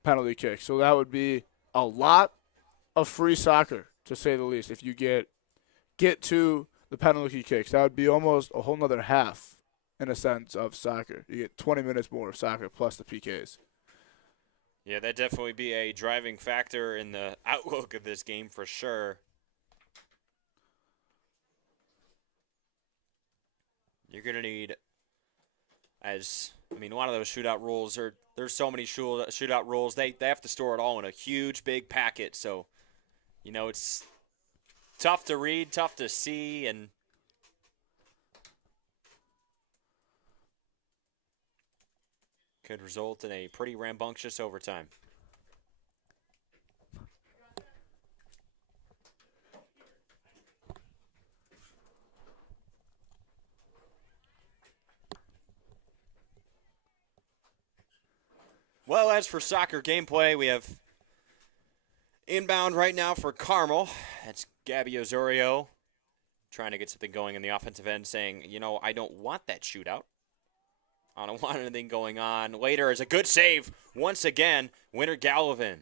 penalty kicks. So that would be a lot of free soccer, to say the least. If you get to the penalty kicks, that would be almost a whole nother half, in a sense, of soccer. You get 20 minutes more of soccer plus the PKs. Yeah, that'd definitely be a driving factor in the outlook of this game for sure. You're going to need, a lot of those shootout rules, there's so many shootout rules. They have to store it all in a huge, big packet. So, it's tough to read, tough to see, and could result in a pretty rambunctious overtime. Well, as for soccer gameplay, we have inbound right now for Carmel. That's Gabby Osorio trying to get something going in the offensive end, saying, I don't want that shootout. I don't want anything going on. Later is a good save. Once again, Winter Gallivan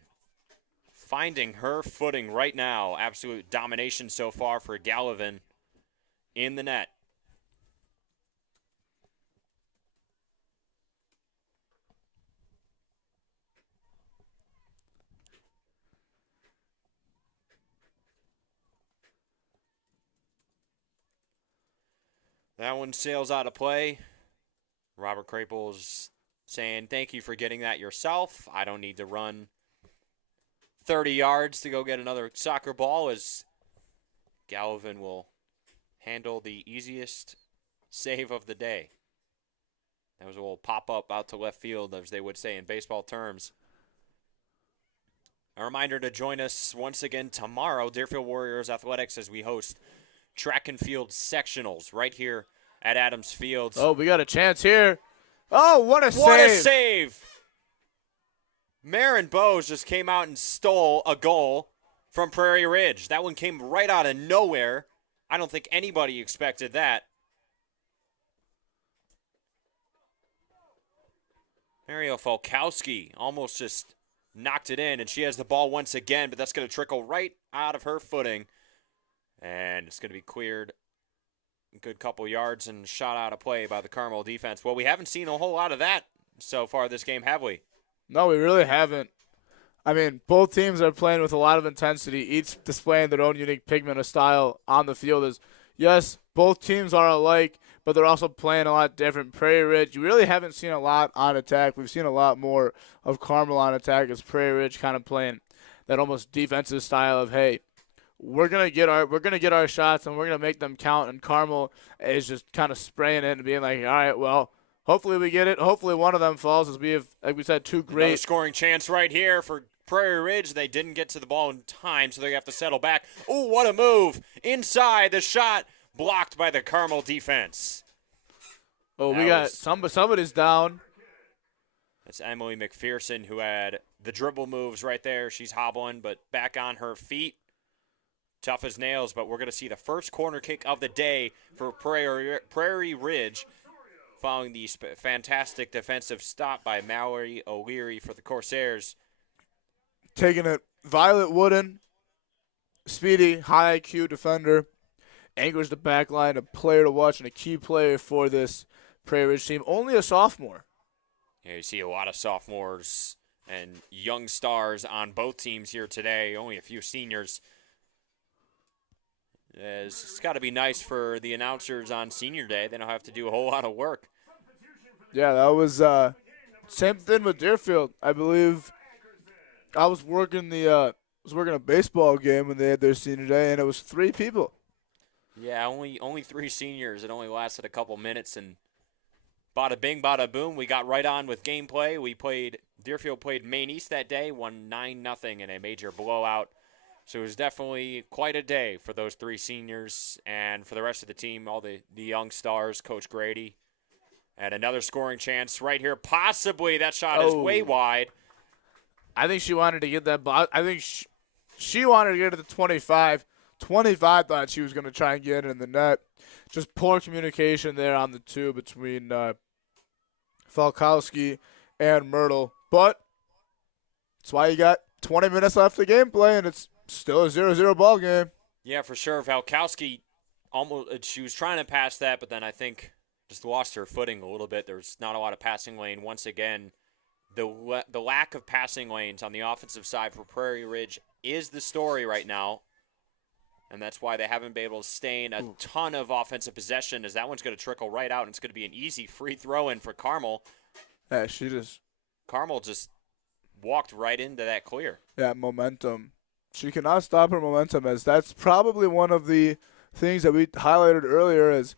finding her footing right now. Absolute domination so far for Gallivan in the net. That one sails out of play. Robert Krapel's saying, thank you for getting that yourself. I don't need to run 30 yards to go get another soccer ball, as Gallivan will handle the easiest save of the day. That was a little pop-up out to left field, as they would say in baseball terms. A reminder to join us once again tomorrow, Deerfield Warriors Athletics, as we host track and field sectionals right here at Adams Field. Oh, we got a chance here. Oh, what a save. What a save. Marin Bowes just came out and stole a goal from Prairie Ridge. That one came right out of nowhere. I don't think anybody expected that. Mario Falkowski almost just knocked it in, and she has the ball once again, but that's going to trickle right out of her footing. And it's going to be cleared a good couple yards and shot out of play by the Carmel defense. Well, we haven't seen a whole lot of that so far this game, have we? No, we really haven't. Both teams are playing with a lot of intensity, each displaying their own unique pigment of style on the field. Yes, both teams are alike, but they're also playing a lot different. Prairie Ridge, you really haven't seen a lot on attack. We've seen a lot more of Carmel on attack, as Prairie Ridge kind of playing that almost defensive style of, hey, we're gonna get our shots and we're gonna make them count. And Carmel is just kind of spraying it and being like, all right, well, hopefully we get it. Hopefully one of them falls, as we have, like we said, two great. Another scoring chance right here for Prairie Ridge. They didn't get to the ball in time, so they have to settle back. Oh, what a move inside! The shot blocked by the Carmel defense. Oh, we got somebody's down. That's Emily McPherson, who had the dribble moves right there. She's hobbling, but back on her feet. Tough as nails, but we're going to see the first corner kick of the day for Prairie Ridge, following the fantastic defensive stop by Mallory O'Leary for the Corsairs. Taking it, Violet Wooden speedy, high IQ defender. Anchors the back line, a player to watch, and a key player for this Prairie Ridge team. Only a sophomore. Yeah, you see a lot of sophomores and young stars on both teams here today. Only a few seniors. It's got to be nice for the announcers on senior day. They don't have to do a whole lot of work. Yeah, that was same thing with Deerfield. I believe I was working a baseball game when they had their senior day, and it was 3 people. Yeah, only 3 seniors. It only lasted a couple minutes, and bada bing, bada boom. We got right on with gameplay. Deerfield played Maine East that day, won 9-0 in a major blowout. So it was definitely quite a day for those 3 seniors, and for the rest of the team, all the young stars, Coach Grady. And another scoring chance right here. Possibly that shot is way wide. I think she wanted to get that. I think she wanted to get to the 25. 25 thought she was going to try and get it in the net. Just poor communication there on the 2 between Falkowski and Myrtle. But that's why you got 20 minutes left of gameplay, and it's still a 0-0 ball game. Yeah, for sure. Falkowski she was trying to pass that, but then I think just lost her footing a little bit. There was not a lot of passing lane. Once again, the lack of passing lanes on the offensive side for Prairie Ridge is the story right now. And that's why they haven't been able to sustain a ton of offensive possession, as that one's going to trickle right out, and it's going to be an easy free throw-in for Carmel. Yeah, Carmel just walked right into that clear. Yeah, momentum. She cannot stop her momentum, as that's probably one of the things that we highlighted earlier as,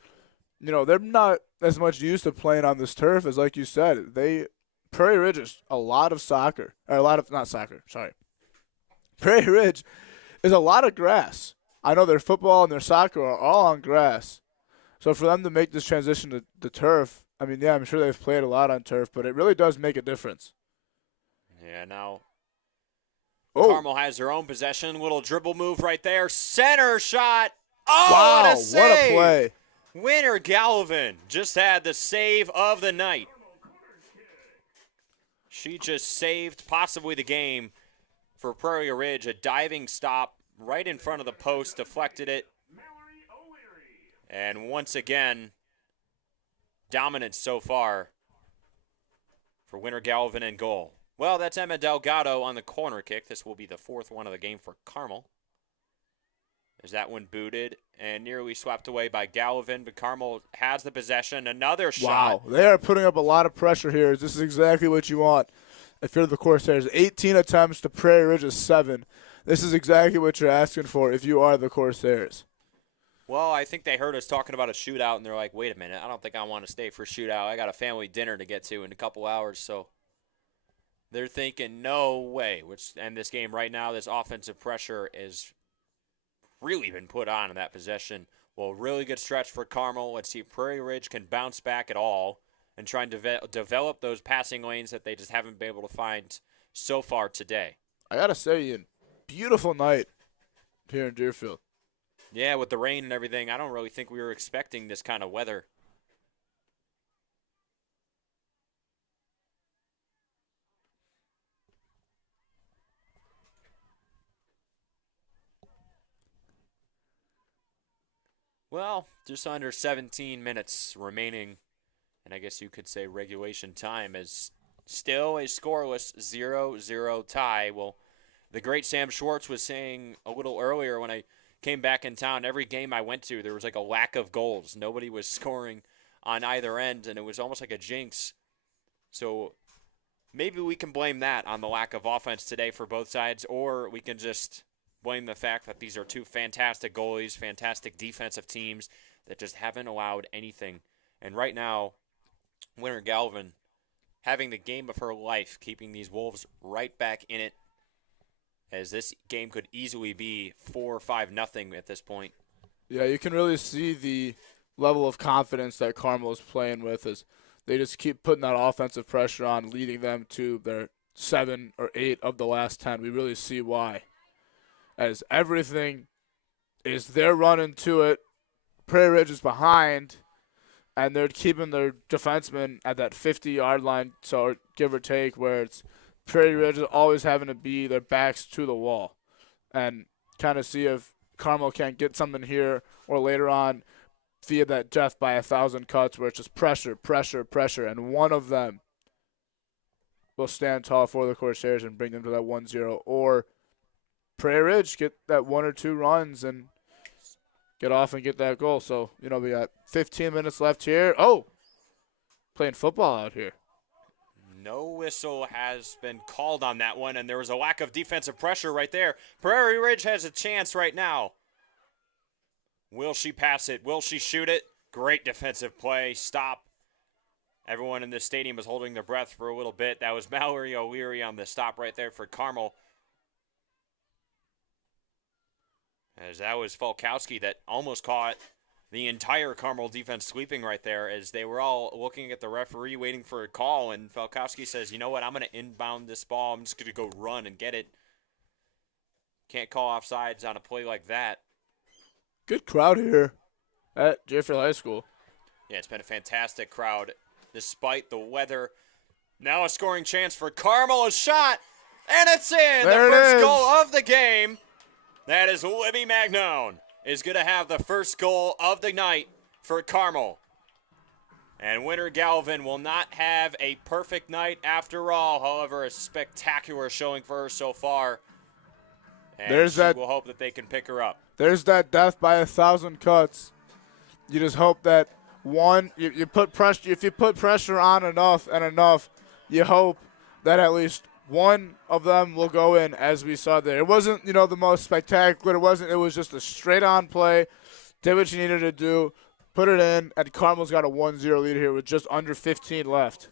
they're not as much used to playing on this turf as, like you said, Prairie Ridge is a lot of soccer. Or not soccer, sorry. Prairie Ridge is a lot of grass. I know their football and their soccer are all on grass. So for them to make this transition to the turf, I mean, yeah, I'm sure they've played a lot on turf, but it really does make a difference. Yeah, now Carmel has their own possession. Little dribble move right there. Center shot. Oh, wow, what a save. What a play. Winner Gallivan just had the save of the night. She just saved possibly the game for Prairie Ridge. A diving stop right in front of the post, deflected it. And once again, dominance so far for Winter Gallivan in goal. Well, that's Emma Delgado on the corner kick. This will be the 4th one of the game for Carmel. There's that one booted and nearly swept away by Gallivan, but Carmel has the possession. Another shot. Wow, they are putting up a lot of pressure here. This is exactly what you want if you're the Corsairs. 18 attempts to Prairie Ridge's 7. This is exactly what you're asking for if you are the Corsairs. Well, I think they heard us talking about a shootout, and they're like, wait a minute, I don't think I want to stay for a shootout. I got a family dinner to get to in a couple hours, so they're thinking, no way. And this game right now, this offensive pressure is really been put on in that possession. Well, really good stretch for Carmel. Let's see if Prairie Ridge can bounce back at all and try and develop those passing lanes that they just haven't been able to find so far today. I got to say, Ian, beautiful night here in Deerfield. Yeah, with the rain and everything, I don't really think we were expecting this kind of weather. Well, just under 17 minutes remaining, and I guess you could say regulation time, is still a scoreless 0-0 tie. Well, the great Sam Schwartz was saying a little earlier when I came back in town, every game I went to, there was like a lack of goals. Nobody was scoring on either end, and it was almost like a jinx. So maybe we can blame that on the lack of offense today for both sides, or we can just blame the fact that these are 2 fantastic goalies, fantastic defensive teams that just haven't allowed anything. And right now, Winter Gallivan having the game of her life, keeping these Wolves right back in it, as this game could easily be 4 or 5-0 at this point. Yeah, you can really see the level of confidence that Carmel is playing with as they just keep putting that offensive pressure on, leading them to their 7 or 8 of the last 10. We really see why. As everything is they're running to it, Prairie Ridge is behind, and they're keeping their defensemen at that 50-yard line, so give or take, where it's Prairie Ridge is always having to be their backs to the wall. And kind of see if Carmel can't get something here or later on via that death by 1,000 cuts where it's just pressure, pressure, pressure, and one of them will stand tall for the Corsairs and bring them to that 1-0. Or Prairie Ridge get that 1 or 2 runs and get off and get that goal. So, we got 15 minutes left here. Oh, playing football out here. No whistle has been called on that one, and there was a lack of defensive pressure right there. Prairie Ridge has a chance right now. Will she pass it? Will she shoot it? Great defensive play. Stop. Everyone in the stadium was holding their breath for a little bit. That was Mallory O'Leary on the stop right there for Carmel. As that was Falkowski that almost caught the entire Carmel defense sleeping right there as they were all looking at the referee waiting for a call, and Falkowski says, you know what, I'm going to inbound this ball. I'm just going to go run and get it. Can't call offsides on a play like that. Good crowd here at Deerfield High School. Yeah, it's been a fantastic crowd despite the weather. Now a scoring chance for Carmel. A shot, and it's in. There the first is. goal of the game. That is Libby Magnone is going to have the first goal of the night for Carmel. And Winter Galvin will not have a perfect night after all. However, a spectacular showing for her so far. And we'll hope that they can pick her up. There's that death by 1,000 cuts. You just hope that you put pressure. If you put pressure on enough, you hope that at least one of them will go in, as we saw there. It wasn't, the most spectacular. It was just a straight-on play. Did what you needed to do, put it in, and Carmel's got a 1-0 lead here with just under 15 left.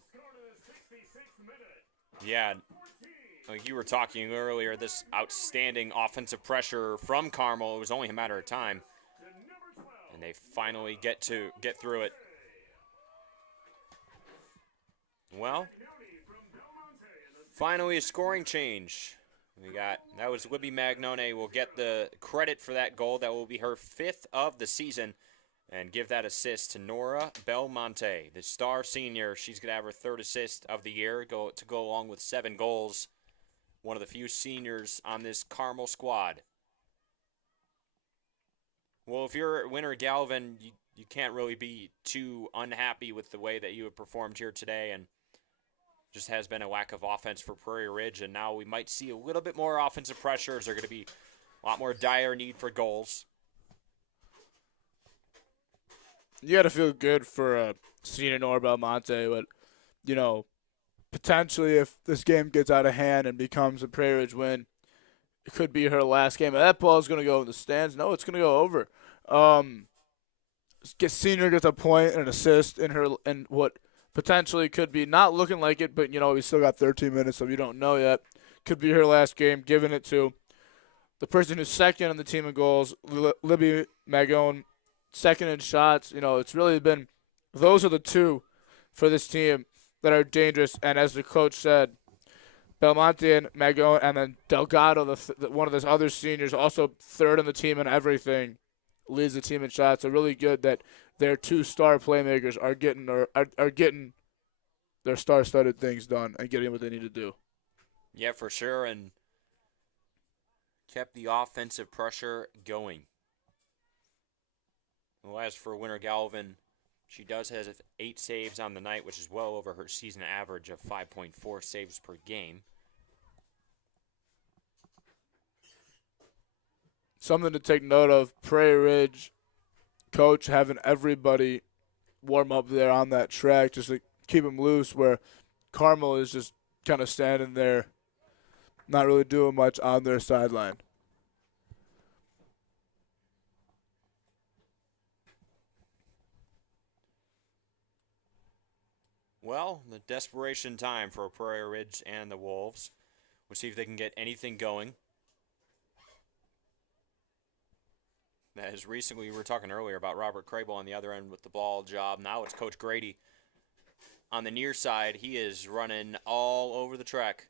Yeah, like you were talking earlier, this outstanding offensive pressure from Carmel, it was only a matter of time. And they finally get through it. Well, finally a scoring change. That was Libby Magnone will get the credit for that goal. That will be her 5th of the season. And give that assist to Nora Belmonte, the star senior. She's going to have her 3rd assist of the year, go along with 7 goals. One of the few seniors on this Carmel squad. Well, if you're Winter Galvin, you can't really be too unhappy with the way that you have performed here today, and just has been a lack of offense for Prairie Ridge, and now we might see a little bit more offensive pressure as they're going to be a lot more dire need for goals. You got to feel good for senior Nora Belmonte, but, potentially if this game gets out of hand and becomes a Prairie Ridge win, it could be her last game. That ball is going to go in the stands. No, it's going to go over. Senior gets a point and an assist in what potentially could be not looking like it, but, we still got 13 minutes, so we don't know yet. Could be her last game, giving it to the person who's second on the team in goals, Libby Magone, second in shots. It's really been those are the two for this team that are dangerous. And as the coach said, Belmonte and Magone, and then Delgado, one of those other seniors, also 3rd on the team in everything, leads the team in shots. So really good that their 2 star playmakers are getting their star-studded things done and getting what they need to do. Yeah, for sure, and kept the offensive pressure going. Well, as for Winter Galvin, she does have 8 saves on the night, which is well over her season average of 5.4 saves per game. Something to take note of, Prairie Ridge coach having everybody warm up there on that track just to keep them loose, where Carmel is just kind of standing there, not really doing much on their sideline. Well, the desperation time for Prairie Ridge and the Wolves. We'll see if they can get anything going. As recently, we were talking earlier about Robert Crable on the other end with the ball job. Now it's Coach Grady on the near side. He is running all over the track.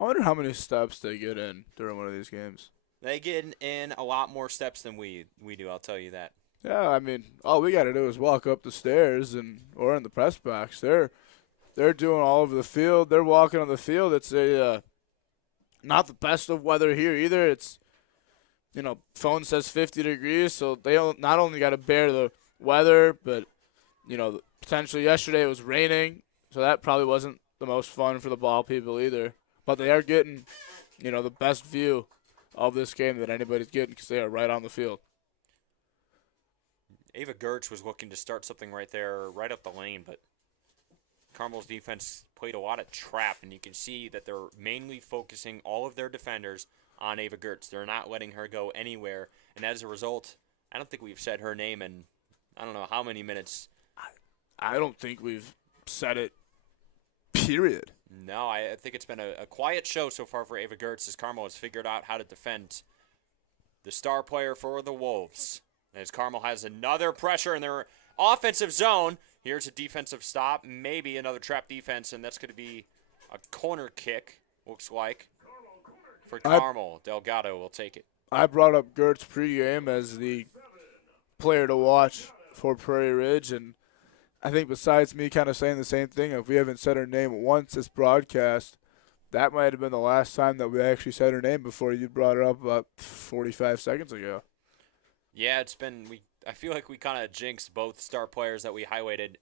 I wonder how many steps they get in during one of these games. They get in a lot more steps than we do, I'll tell you that. Yeah, I mean, all we got to do is walk up the stairs or in the press box. They're doing all over the field. They're walking on the field. It's not the best of weather here either. It's phone says 50 degrees, so they not only got to bear the weather, but, potentially yesterday it was raining, so that probably wasn't the most fun for the ball people either. But they are getting, the best view of this game that anybody's getting because they are right on the field. Ava Gertz was looking to start something right there, right up the lane, but Carmel's defense played a lot of trap, and you can see that they're mainly focusing all of their defenders on Ava Gertz. They're not letting her go anywhere, and as a result, I don't think we've said her name in I don't know how many minutes. I don't think we've said it, period. No, I think it's been a quiet show so far for Ava Gertz as Carmel has figured out how to defend the star player for the Wolves. As Carmel has another pressure in their offensive zone. Here's a defensive stop, maybe another trap defense, and that's going to be a corner kick, looks like, for Carmel. Delgado will take it. I brought up Gertz pregame as the player to watch for Prairie Ridge, and I think besides me kind of saying the same thing, if we haven't said her name once this broadcast, that might have been the last time that we actually said her name before you brought her up about 45 seconds ago. Yeah, it's been I feel like we kind of jinxed both star players that we highlighted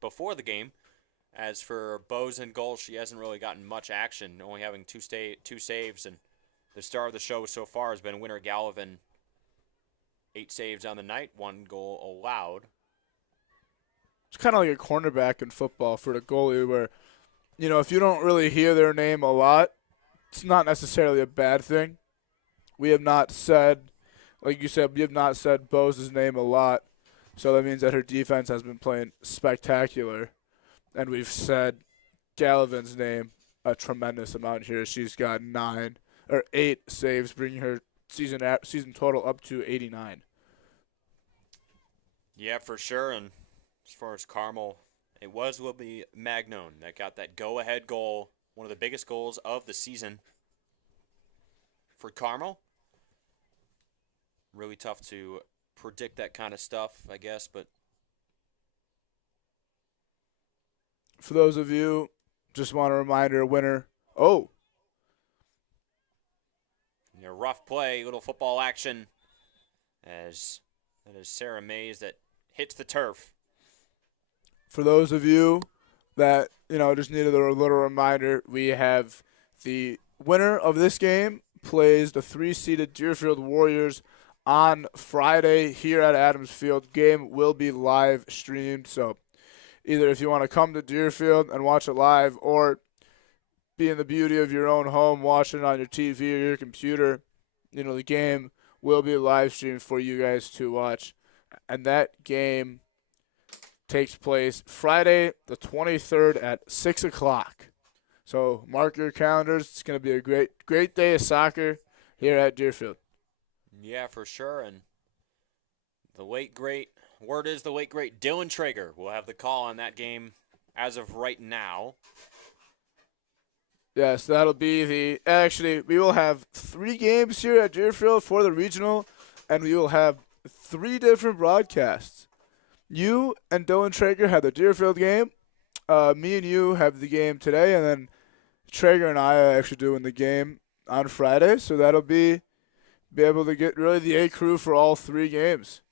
before the game. As for Bose and goal, she hasn't really gotten much action, only having two saves, and the star of the show so far has been Winter Gallivan. 8 saves on the night, 1 goal allowed. It's kind of like a cornerback in football for the goalie where, if you don't really hear their name a lot, it's not necessarily a bad thing. We have not said, like you said, we have not said Bose's name a lot, so that means that her defense has been playing spectacular. And we've said Gallivan's name a tremendous amount here. She's got 8 saves, bringing her season total up to 89. Yeah, for sure. And as far as Carmel, it was Libby Magnone that got that go-ahead goal, one of the biggest goals of the season for Carmel. Really tough to predict that kind of stuff, I guess, but for those of you, just want a reminder, winner. Oh. Yeah, rough play, little football action as that is Sarah Mays that hits the turf. For those of you that, just needed a little reminder, we have the winner of this game plays the 3-seeded Deerfield Warriors on Friday here at Adams Field. Game will be live streamed, so either if you want to come to Deerfield and watch it live or be in the beauty of your own home watching it on your TV or your computer, the game will be live streamed for you guys to watch. And that game takes place Friday the 23rd at 6 o'clock. So mark your calendars. It's going to be a great day of soccer here at Deerfield. Yeah, for sure. And the late great Dylan Traeger will have the call on that game as of right now. Yes, that'll be we will have 3 games here at Deerfield for the regional, and we will have 3 different broadcasts. You and Dylan Traeger have the Deerfield game. Me and you have the game today, and then Traeger and I are actually doing the game on Friday, so that'll be able to get really the A crew for all 3 games.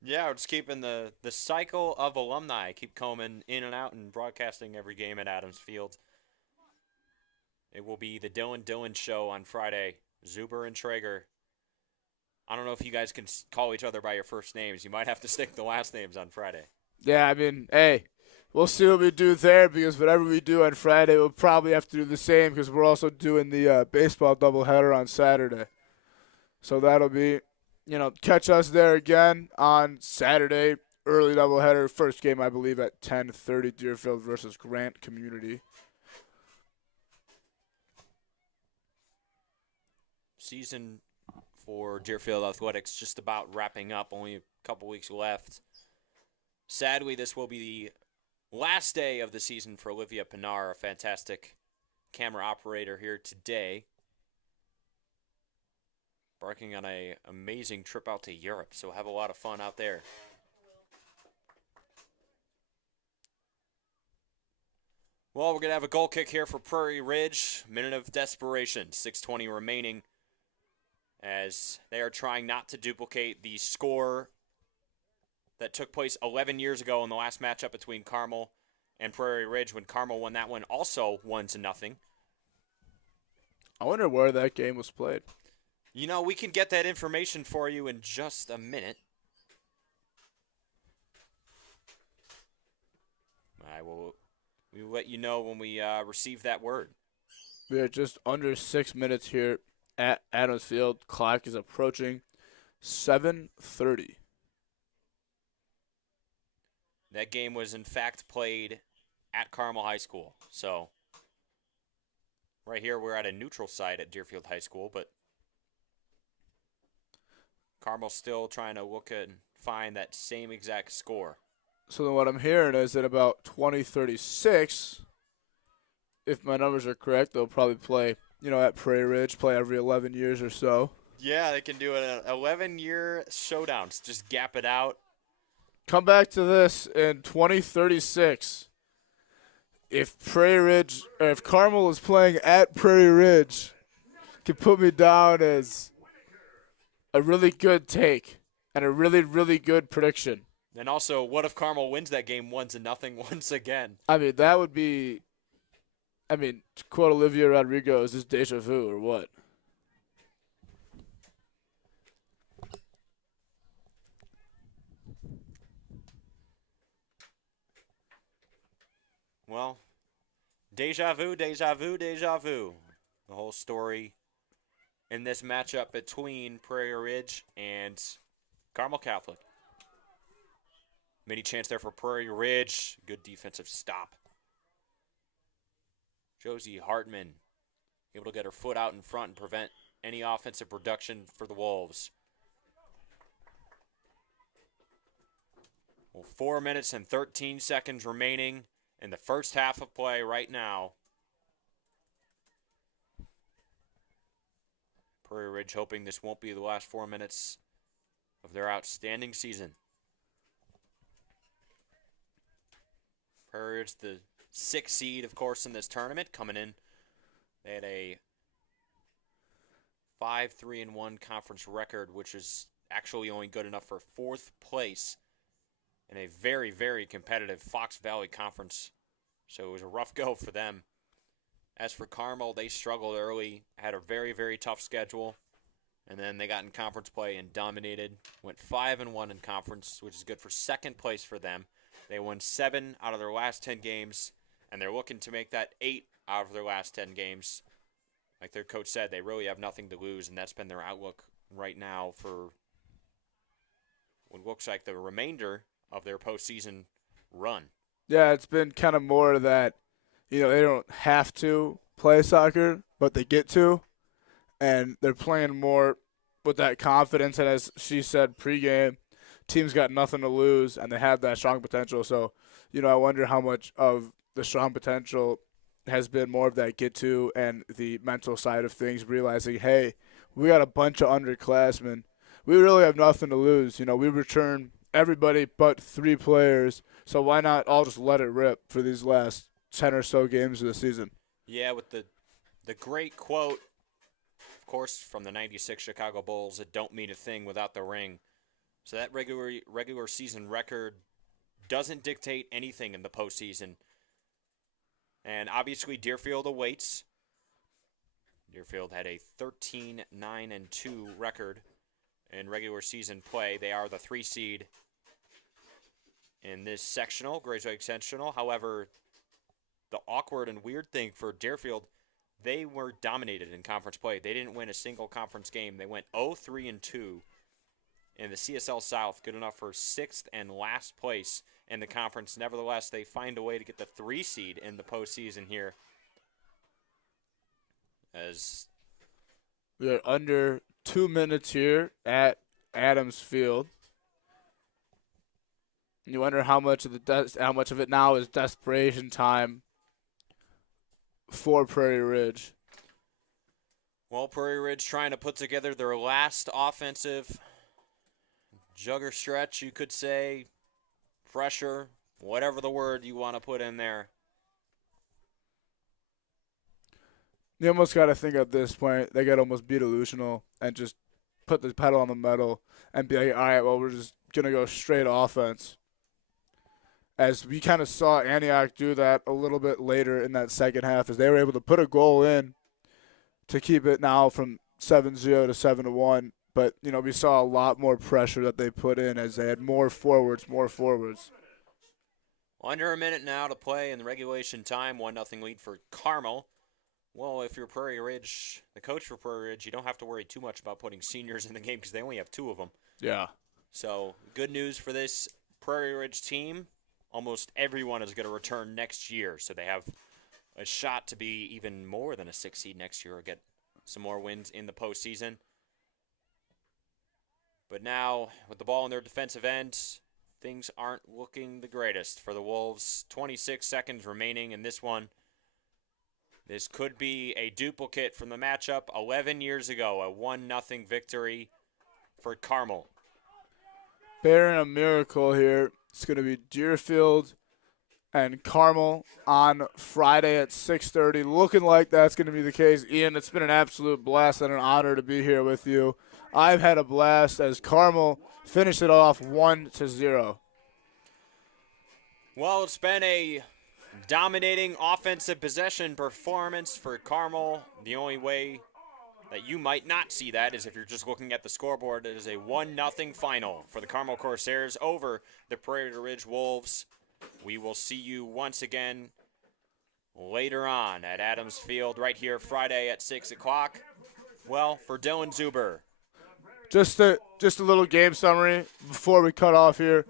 Yeah, we're just keeping the cycle of alumni keep coming in and out and broadcasting every game at Adams Field. It will be the Dylan show on Friday. Zuber and Traeger. I don't know if you guys can call each other by your first names. You might have to stick the last names on Friday. Yeah, I mean, hey, we'll see what we do there because whatever we do on Friday, we'll probably have to do the same because we're also doing the baseball doubleheader on Saturday. So that'll be, catch us there again on Saturday, early doubleheader. First game, I believe, at 10:30, Deerfield versus Grant Community. Season for Deerfield Athletics just about wrapping up, only a couple weeks left. Sadly, this will be the last day of the season for Olivia Pinar, a fantastic camera operator here today. Embarking on an amazing trip out to Europe, so have a lot of fun out there. Well, we're going to have a goal kick here for Prairie Ridge. Minute of desperation, 6:20 remaining. as they are trying not to duplicate the score that took place 11 years ago in the last matchup between Carmel and Prairie Ridge when Carmel won that one also 1-0. I wonder where that game was played. You know, we can get that information for you in just a minute. We will let you know when we receive that word. We are just under 6 minutes here at Adams Field. Clock is approaching 7:30. That game was, in fact, played at Carmel High School. So, right here, we're at a neutral site at Deerfield High School, but Carmel's still trying to look and find that same exact score. So then what I'm hearing is that about 2036, if my numbers are correct, they'll probably play, at Prairie Ridge, play every 11 years or so. Yeah, they can do an 11-year showdown. Just gap it out. Come back to this in 2036. If Carmel is playing at Prairie Ridge, can put me down as a really good take and a really, really good prediction. And also, what if Carmel wins that game 1-0 once again? I mean, that would be, to quote Olivia Rodrigo, is this deja vu or what? Well, deja vu, deja vu, deja vu. The whole story in this matchup between Prairie Ridge and Carmel Catholic. Mini chance there for Prairie Ridge. Good defensive stop. Josie Hartman able to get her foot out in front and prevent any offensive production for the Wolves. Well, 4 minutes and 13 seconds remaining in the first half of play right now. Prairie Ridge hoping this won't be the last 4 minutes of their outstanding season. Prairie Ridge, the 6th seed, of course, in this tournament, coming in. They had a 5-3-1 conference record, which is actually only good enough for 4th place in a very, very competitive Fox Valley Conference. So it was a rough go for them. As for Carmel, they struggled early, had a very, very tough schedule, and then they got in conference play and dominated. Went 5-1 in conference, which is good for 2nd place for them. They won 7 out of their last 10 games, and they're looking to make that 8 out of their last 10 games. Like their coach said, they really have nothing to lose, and that's been their outlook right now for what looks like the remainder of their postseason run. Yeah, it's been kind of more that, they don't have to play soccer, but they get to, and they're playing more with that confidence. And as she said pregame, team's got nothing to lose, and they have that strong potential. So, I wonder how much of the strong potential has been more of that get to and the mental side of things, realizing, hey, we got a bunch of underclassmen. We really have nothing to lose. We return everybody but 3 players, so why not all just let it rip for these last 10 or so games of the season? Yeah, with the great quote, of course, from the 96 Chicago Bulls, it don't mean a thing without the ring. So that regular season record doesn't dictate anything in the postseason. And obviously Deerfield awaits. Deerfield had a 13-9-2 record in regular season play. They are the 3 seed in this sectional, Grace Lake sectional. However, the awkward and weird thing for Deerfield, they were dominated in conference play. They didn't win a single conference game. They went 0-3-2 in the CSL South, good enough for 6th and last place in the conference. Nevertheless, they find a way to get the 3 seed in the postseason here. As we are under 2 minutes here at Adams Field. You wonder how much of it now is desperation time for Prairie Ridge. Well, Prairie Ridge trying to put together their last offensive jugger stretch, you could say, pressure, whatever the word you want to put in there. You almost got to think at this point they got almost be delusional and just put the pedal on the metal and be like, all right, well, we're just going to go straight offense. As we kind of saw Antioch do that a little bit later in that second half, as they were able to put a goal in to keep it now from 7-0 to 7-1. But, we saw a lot more pressure that they put in as they had more forwards. Under a minute now to play in the regulation time, 1-0 lead for Carmel. Well, if you're Prairie Ridge, the coach for Prairie Ridge, you don't have to worry too much about putting seniors in the game because they only have 2 of them. Yeah. So, good news for this Prairie Ridge team. Almost everyone is going to return next year, so they have a shot to be even more than a 6 seed next year or get some more wins in the postseason. But now, with the ball in their defensive end, things aren't looking the greatest for the Wolves. 26 seconds remaining in this one. This could be a duplicate from the matchup 11 years ago, a 1-0 victory for Carmel. Bearing a miracle here. It's going to be Deerfield and Carmel on Friday at 6:30. Looking like that's going to be the case. Ian, it's been an absolute blast and an honor to be here with you. I've had a blast as Carmel finished it off 1-0. Well, it's been a dominating offensive possession performance for Carmel. The only way that you might not see that is if you're just looking at the scoreboard. It is a 1-0 final for the Carmel Corsairs over the Prairie Ridge Wolves. We will see you once again later on at Adams Field right here Friday at 6 o'clock. Well, for Dylan Zuber. Just a little game summary before we cut off here,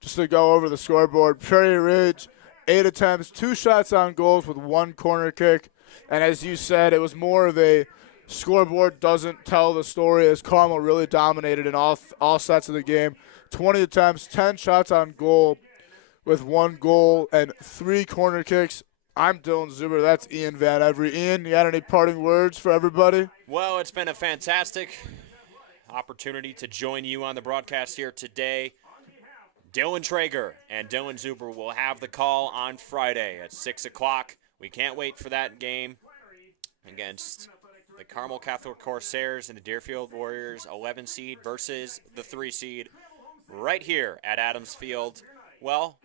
just to go over the scoreboard. Prairie Ridge, 8 attempts, 2 shots on goals with 1 corner kick. And as you said, it was more of a scoreboard doesn't tell the story as Carmel really dominated in all sets of the game. 20 attempts, 10 shots on goal with 1 goal and 3 corner kicks. I'm Dylan Zuber. That's Ian Van Every. Ian, you got any parting words for everybody? Well, it's been a fantastic opportunity to join you on the broadcast here today. Dylan Traeger and Dylan Zuber will have the call on Friday at 6 o'clock. We can't wait for that game against the Carmel Catholic Corsairs and the Deerfield Warriors 11 seed versus the 3 seed right here at Adams Field. Well,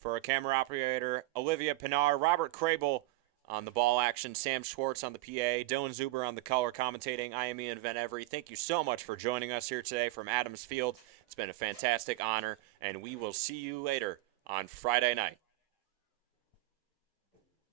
for our camera operator, Olivia Pinar, Robert Crable on the ball action, Sam Schwartz on the PA, Dylan Zuber on the color commentating. I am Ian Van Every. Thank you so much for joining us here today from Adams Field. It's been a fantastic honor, and we will see you later on Friday night.